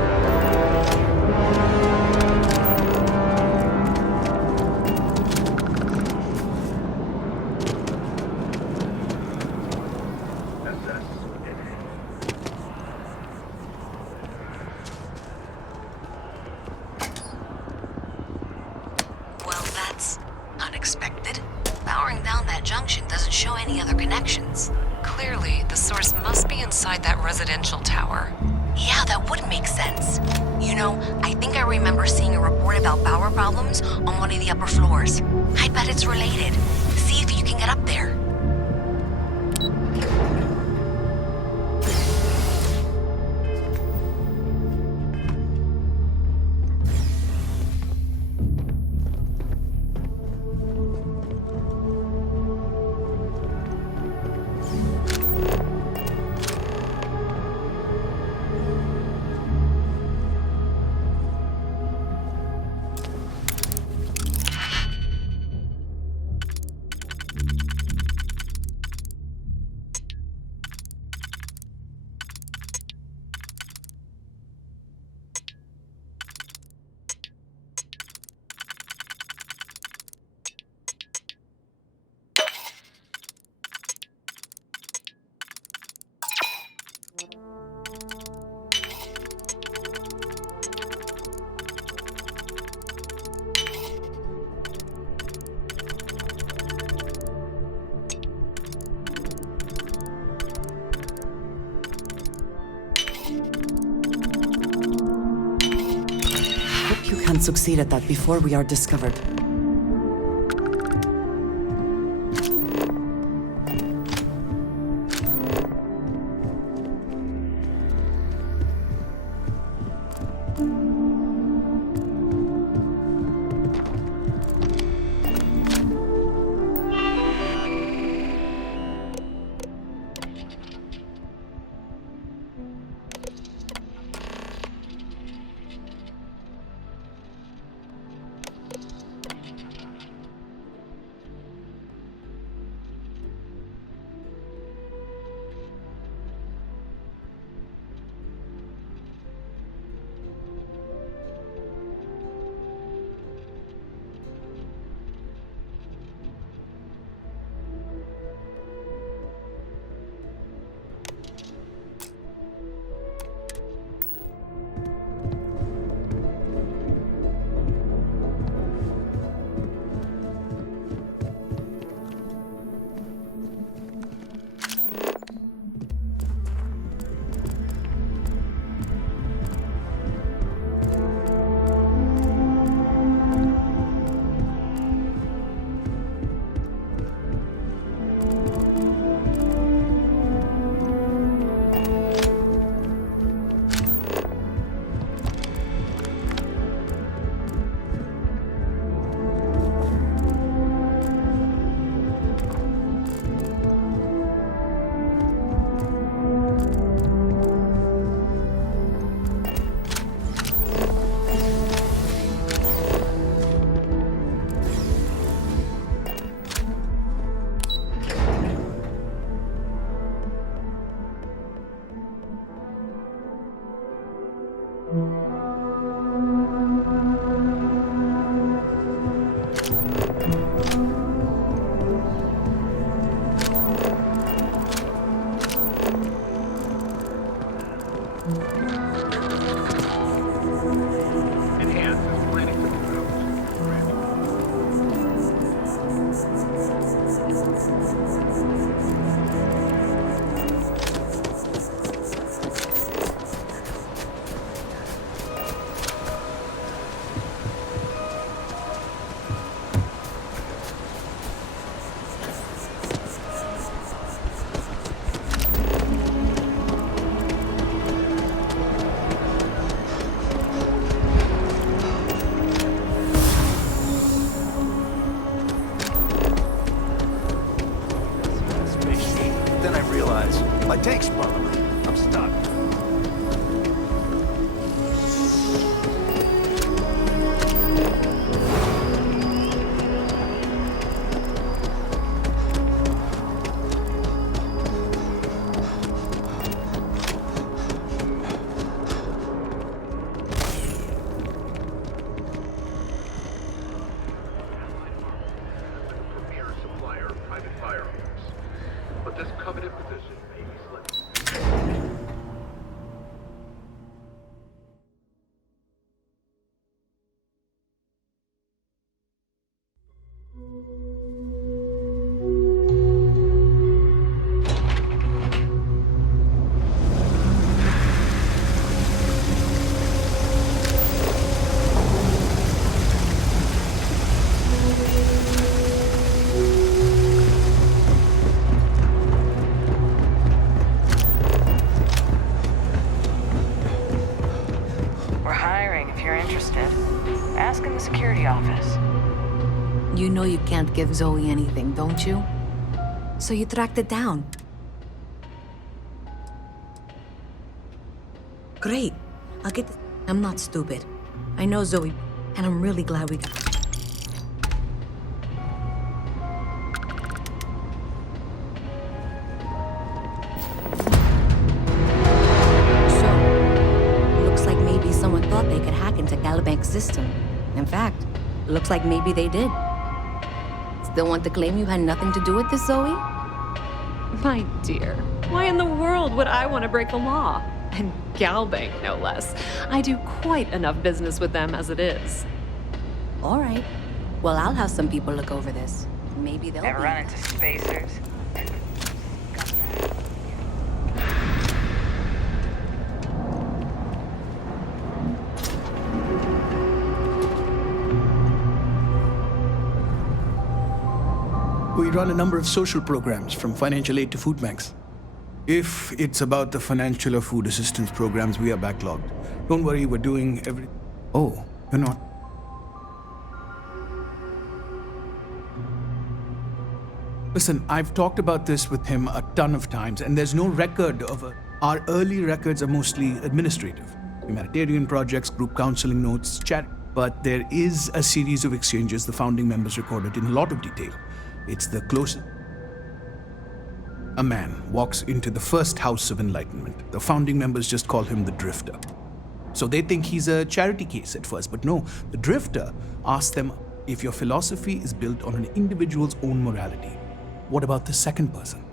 Well, that's unexpected. Powering down that junction doesn't show any other connections. Clearly, the source must be inside that residential tower. Yeah, that would make sense. You know, I think I remember seeing a report about power problems on one of the upper floors. I bet it's related. See if you can get up there. Hope you can succeed at that before we are discovered. you're interested. Ask in the security office. You know you can't give Zoe anything, don't you? So you tracked it down. Great. I'll get this. I'm not stupid. I know Zoe, and I'm really glad we got... Looks like maybe someone thought they could hack into Galabank's system. In fact, looks like maybe they did. Still want to claim you had nothing to do with this, Zoe? My dear, why in the world would I want to break the law? And Galbank, no less. I do quite enough business with them as it is. All right. Well, I'll have some people look over this. Maybe they'll Ever run into spacers? We run a number of social programs, from financial aid to food banks. If it's about the financial or food assistance programs, we are backlogged. Don't worry, we're doing every... Oh, you're not. Listen, I've talked about this with him a ton of times, and there's no record of a... Our early records are mostly administrative. Humanitarian projects, group counseling notes, chat. But there is a series of exchanges the founding members recorded in a lot of detail. It's the closest... A man walks into the first house of enlightenment. The founding members just call him the Drifter. So they think he's a charity case at first, but no. The Drifter asks them if your philosophy is built on an individual's own morality. What about the second person?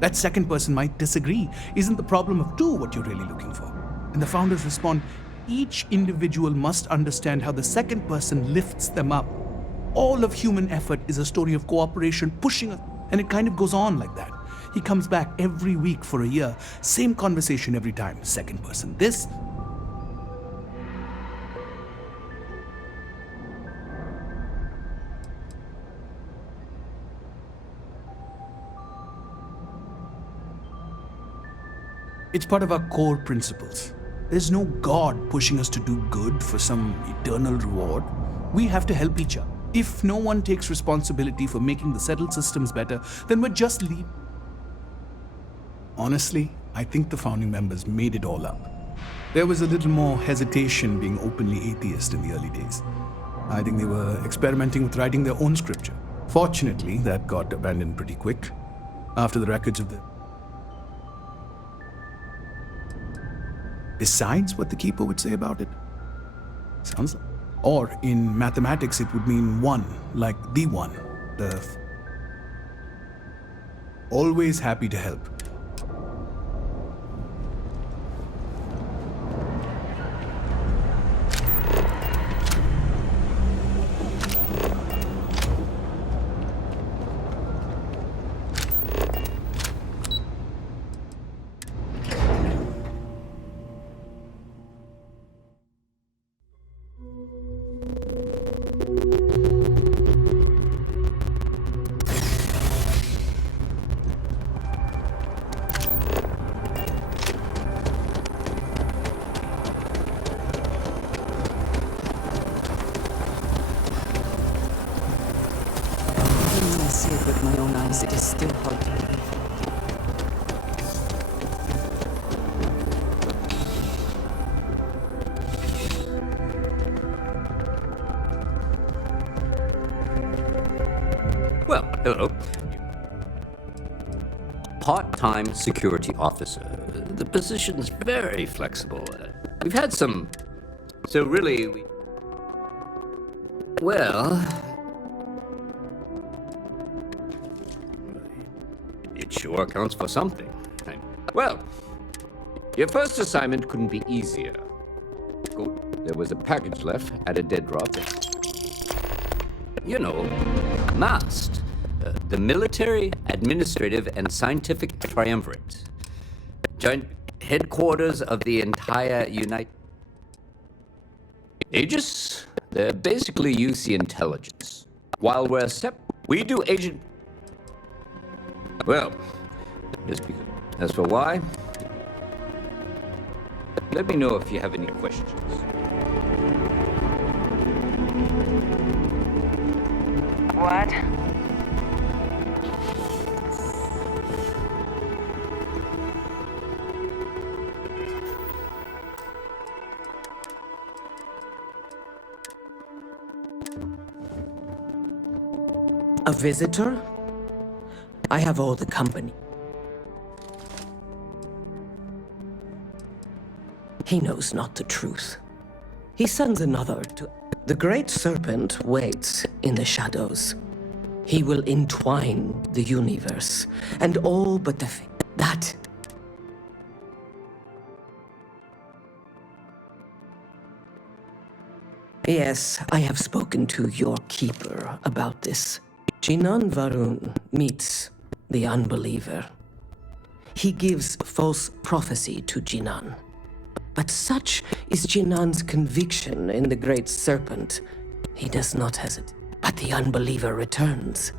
That second person might disagree. Isn't the problem of two what you're really looking for? And the founders respond, each individual must understand how the second person lifts them up. All of human effort is a story of cooperation, pushing us, and it kind of goes on like that. He comes back every week for a year. Same conversation every time. Second person. This. It's part of our core principles. There's no God pushing us to do good for some eternal reward. We have to help each other. If no one takes responsibility for making the settled systems better, then we're just leaving. Honestly, I think the founding members made it all up. There was a little more hesitation being openly atheist in the early days. I think they were experimenting with writing their own scripture. Fortunately, that got abandoned pretty quick after the records of the... Besides what the Keeper would say about it? Sounds like... Or in mathematics, it would mean one, like the one. Always happy to help. With my own eyes, it is still hard to believe. Well, hello. Part-time security officer. The position's very flexible. We've had some... So really, Well... It sure counts for something. Well, your first assignment couldn't be easier. Good. There was a package left at a dead drop. You know, MAST, the Military, Administrative, and Scientific Triumvirate. Joint headquarters of the entire Aegis? They're basically UC intelligence. While we're we do agent... Well, just because. As for why, let me know if you have any questions. A visitor? I have all the company. He knows not the truth. He sends another to... The Great Serpent waits in the shadows. He will entwine the universe, and all but the... That... Yes, I have spoken to your keeper about this. Jinan Varun meets the unbeliever. He gives false prophecy to Jinan. But such is Jinan's conviction in the Great Serpent. He does not hesitate. But the unbeliever returns.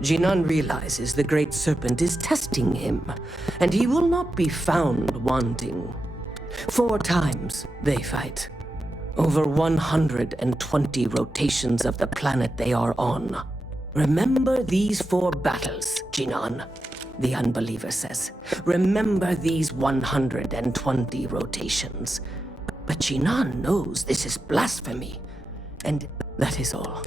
Jinan realizes the Great Serpent is testing him, and he will not be found wanting. 4 times they fight. Over 120 rotations of the planet they are on. Remember these 4 battles, Jinan, the unbeliever says. Remember these 120 rotations. But Jinan knows this is blasphemy, and that is all.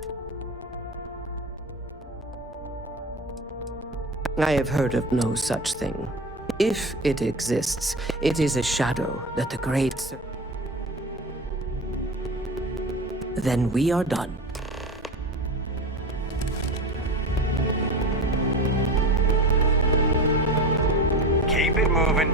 I have heard of no such thing. If it exists, it is a shadow that the great... Then we are done. Keep it moving.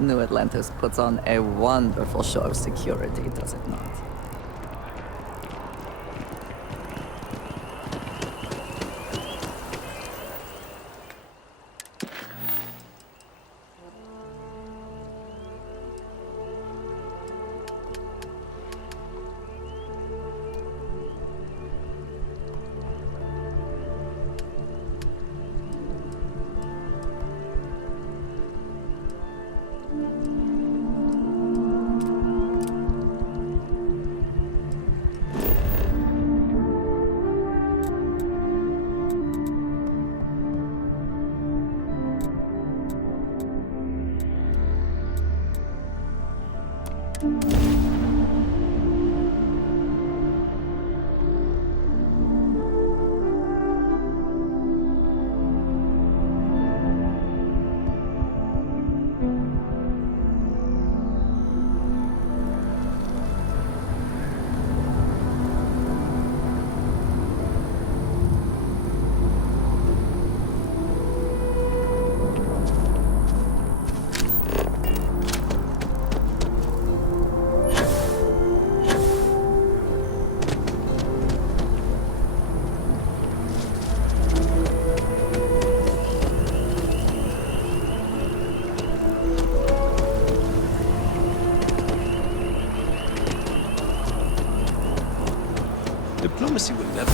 New Atlantis puts on a wonderful show of security, does it not? Diplomacy will never...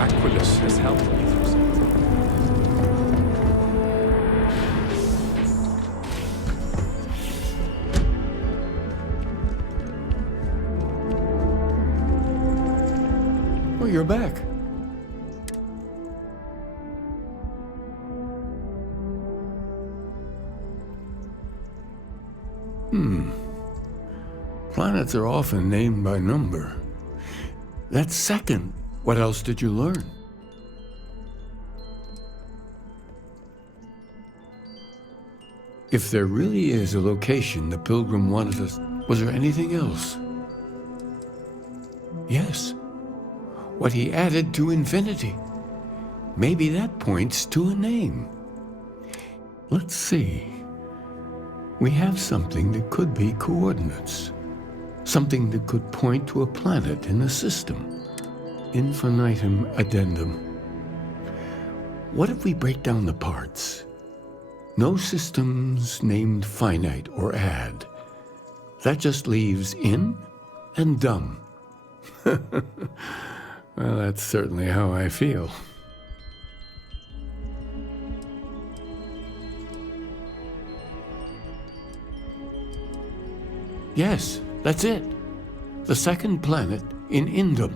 Aquilus has helped me through something. Oh, you're back. Planets are often named by number. That's second. What else did you learn? If there really is a location the Pilgrim wanted us, was there anything else? Yes. What he added to infinity. Maybe that points to a name. Let's see. We have something that could be coordinates. Something that could point to a planet in the system. Infinitum addendum. What if we break down the parts? No systems named finite or add. That just leaves in and dumb. Well, that's certainly how I feel. Yes, that's it. The second planet in Indum,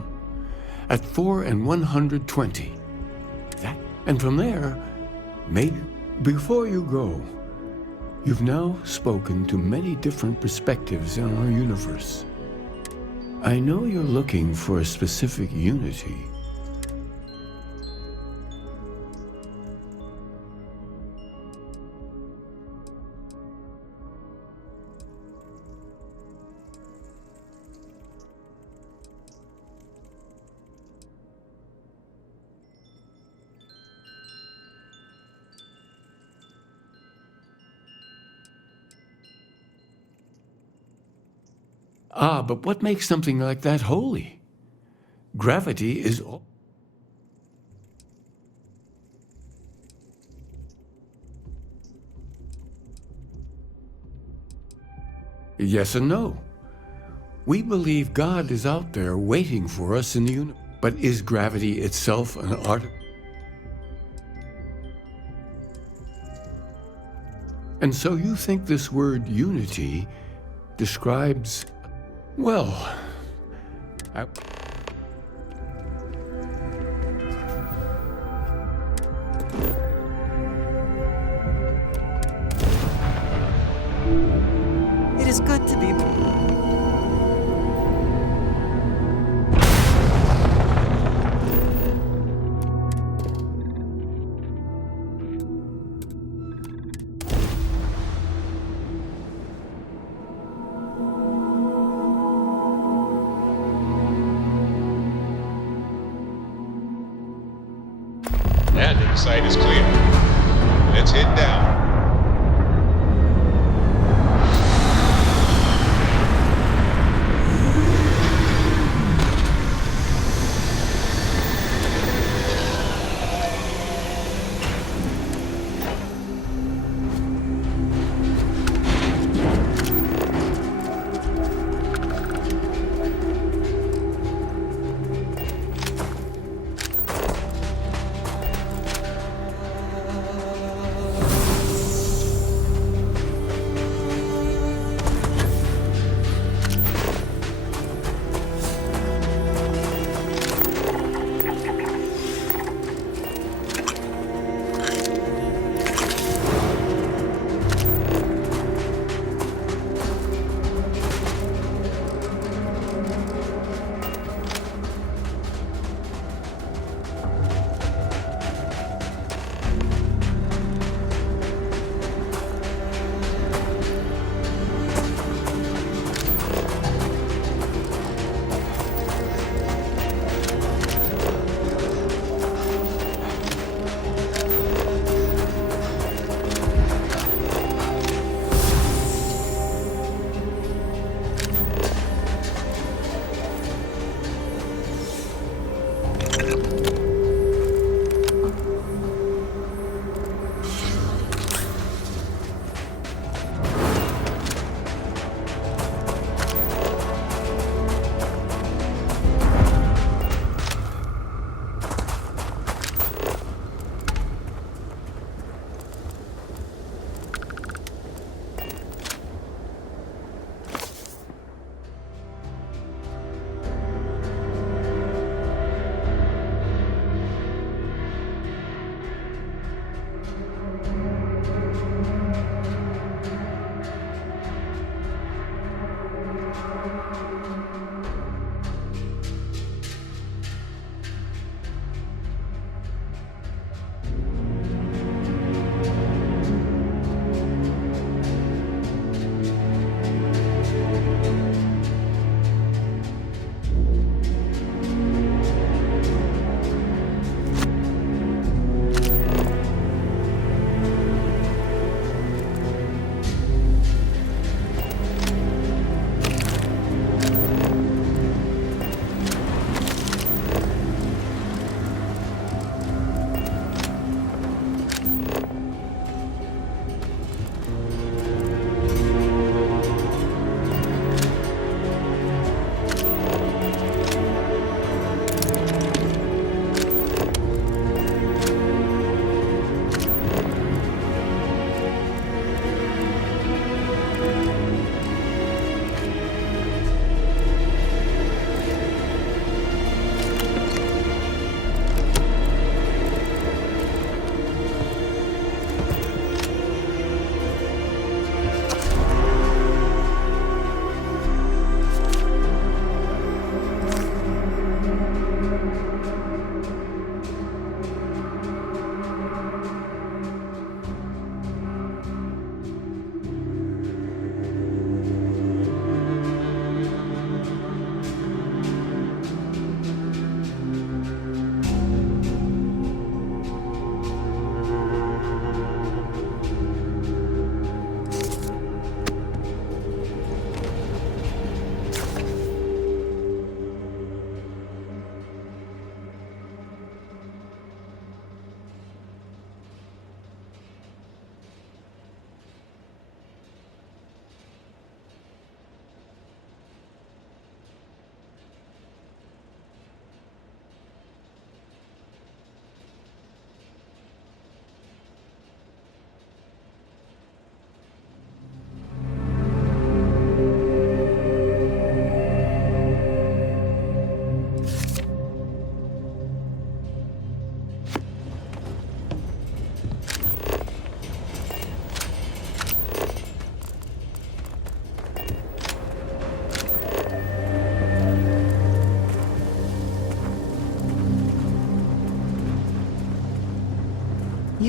at 4 and 120. That, and from there, maybe before you go, you've now spoken to many different perspectives in our universe. I know you're looking for a specific unity. Ah, but what makes something like that holy? Gravity is... Yes and no. We believe God is out there waiting for us in the universe. But is gravity itself an art? And so you think this word unity describes... Well, It is good to be... Landing site is clear. Let's head down.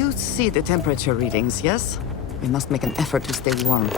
You see the temperature readings, yes? We must make an effort to stay warm.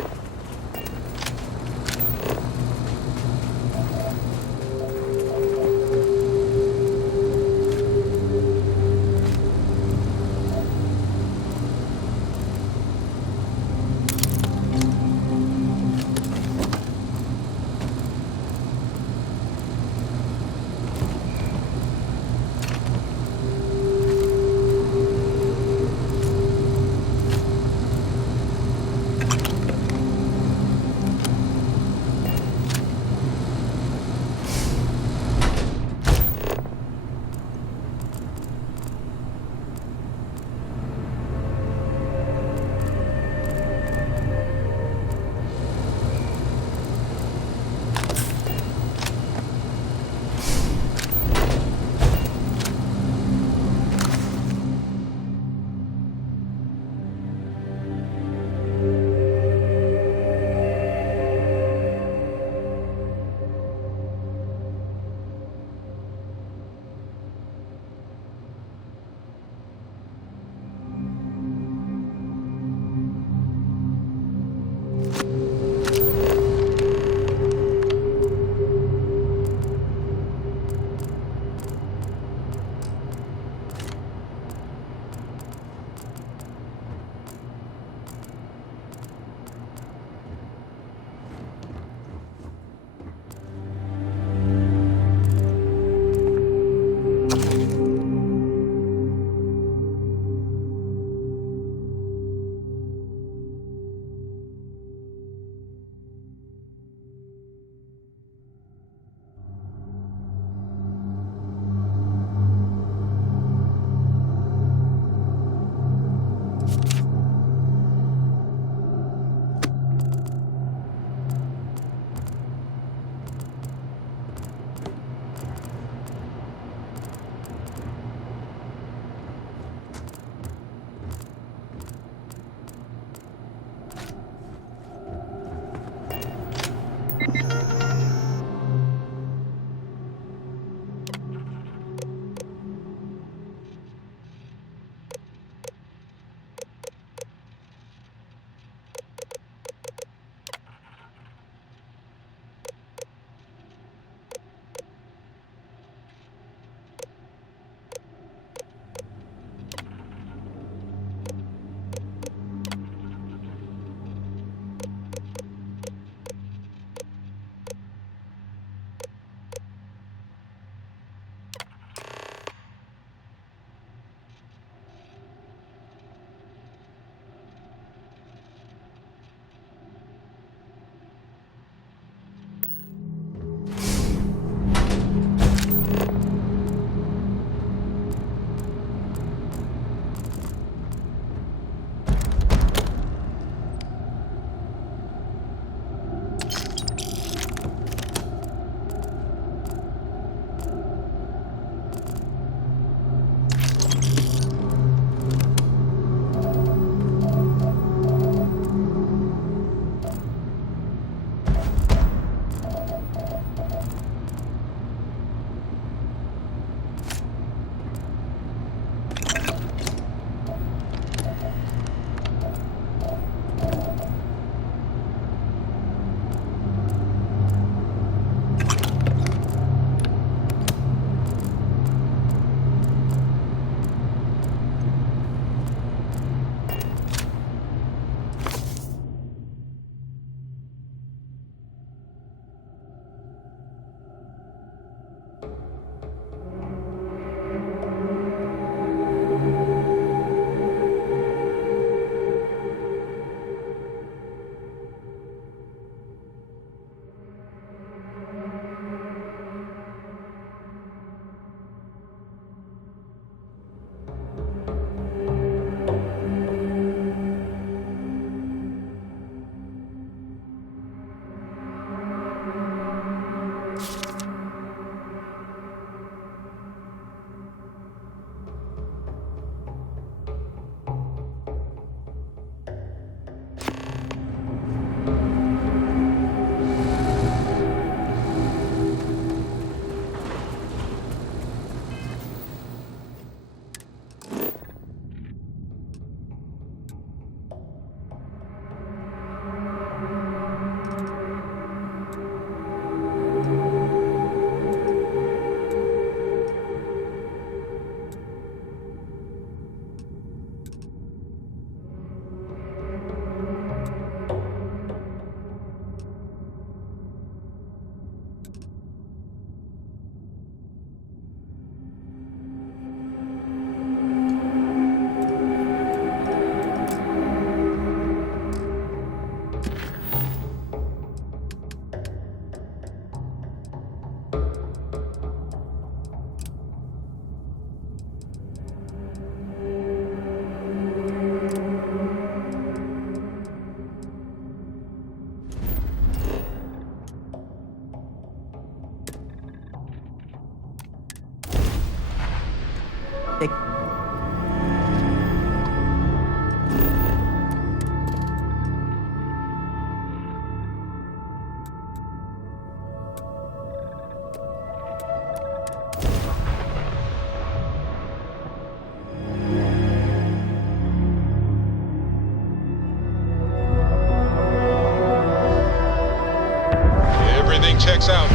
Vortex out.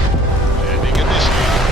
Landing initiated.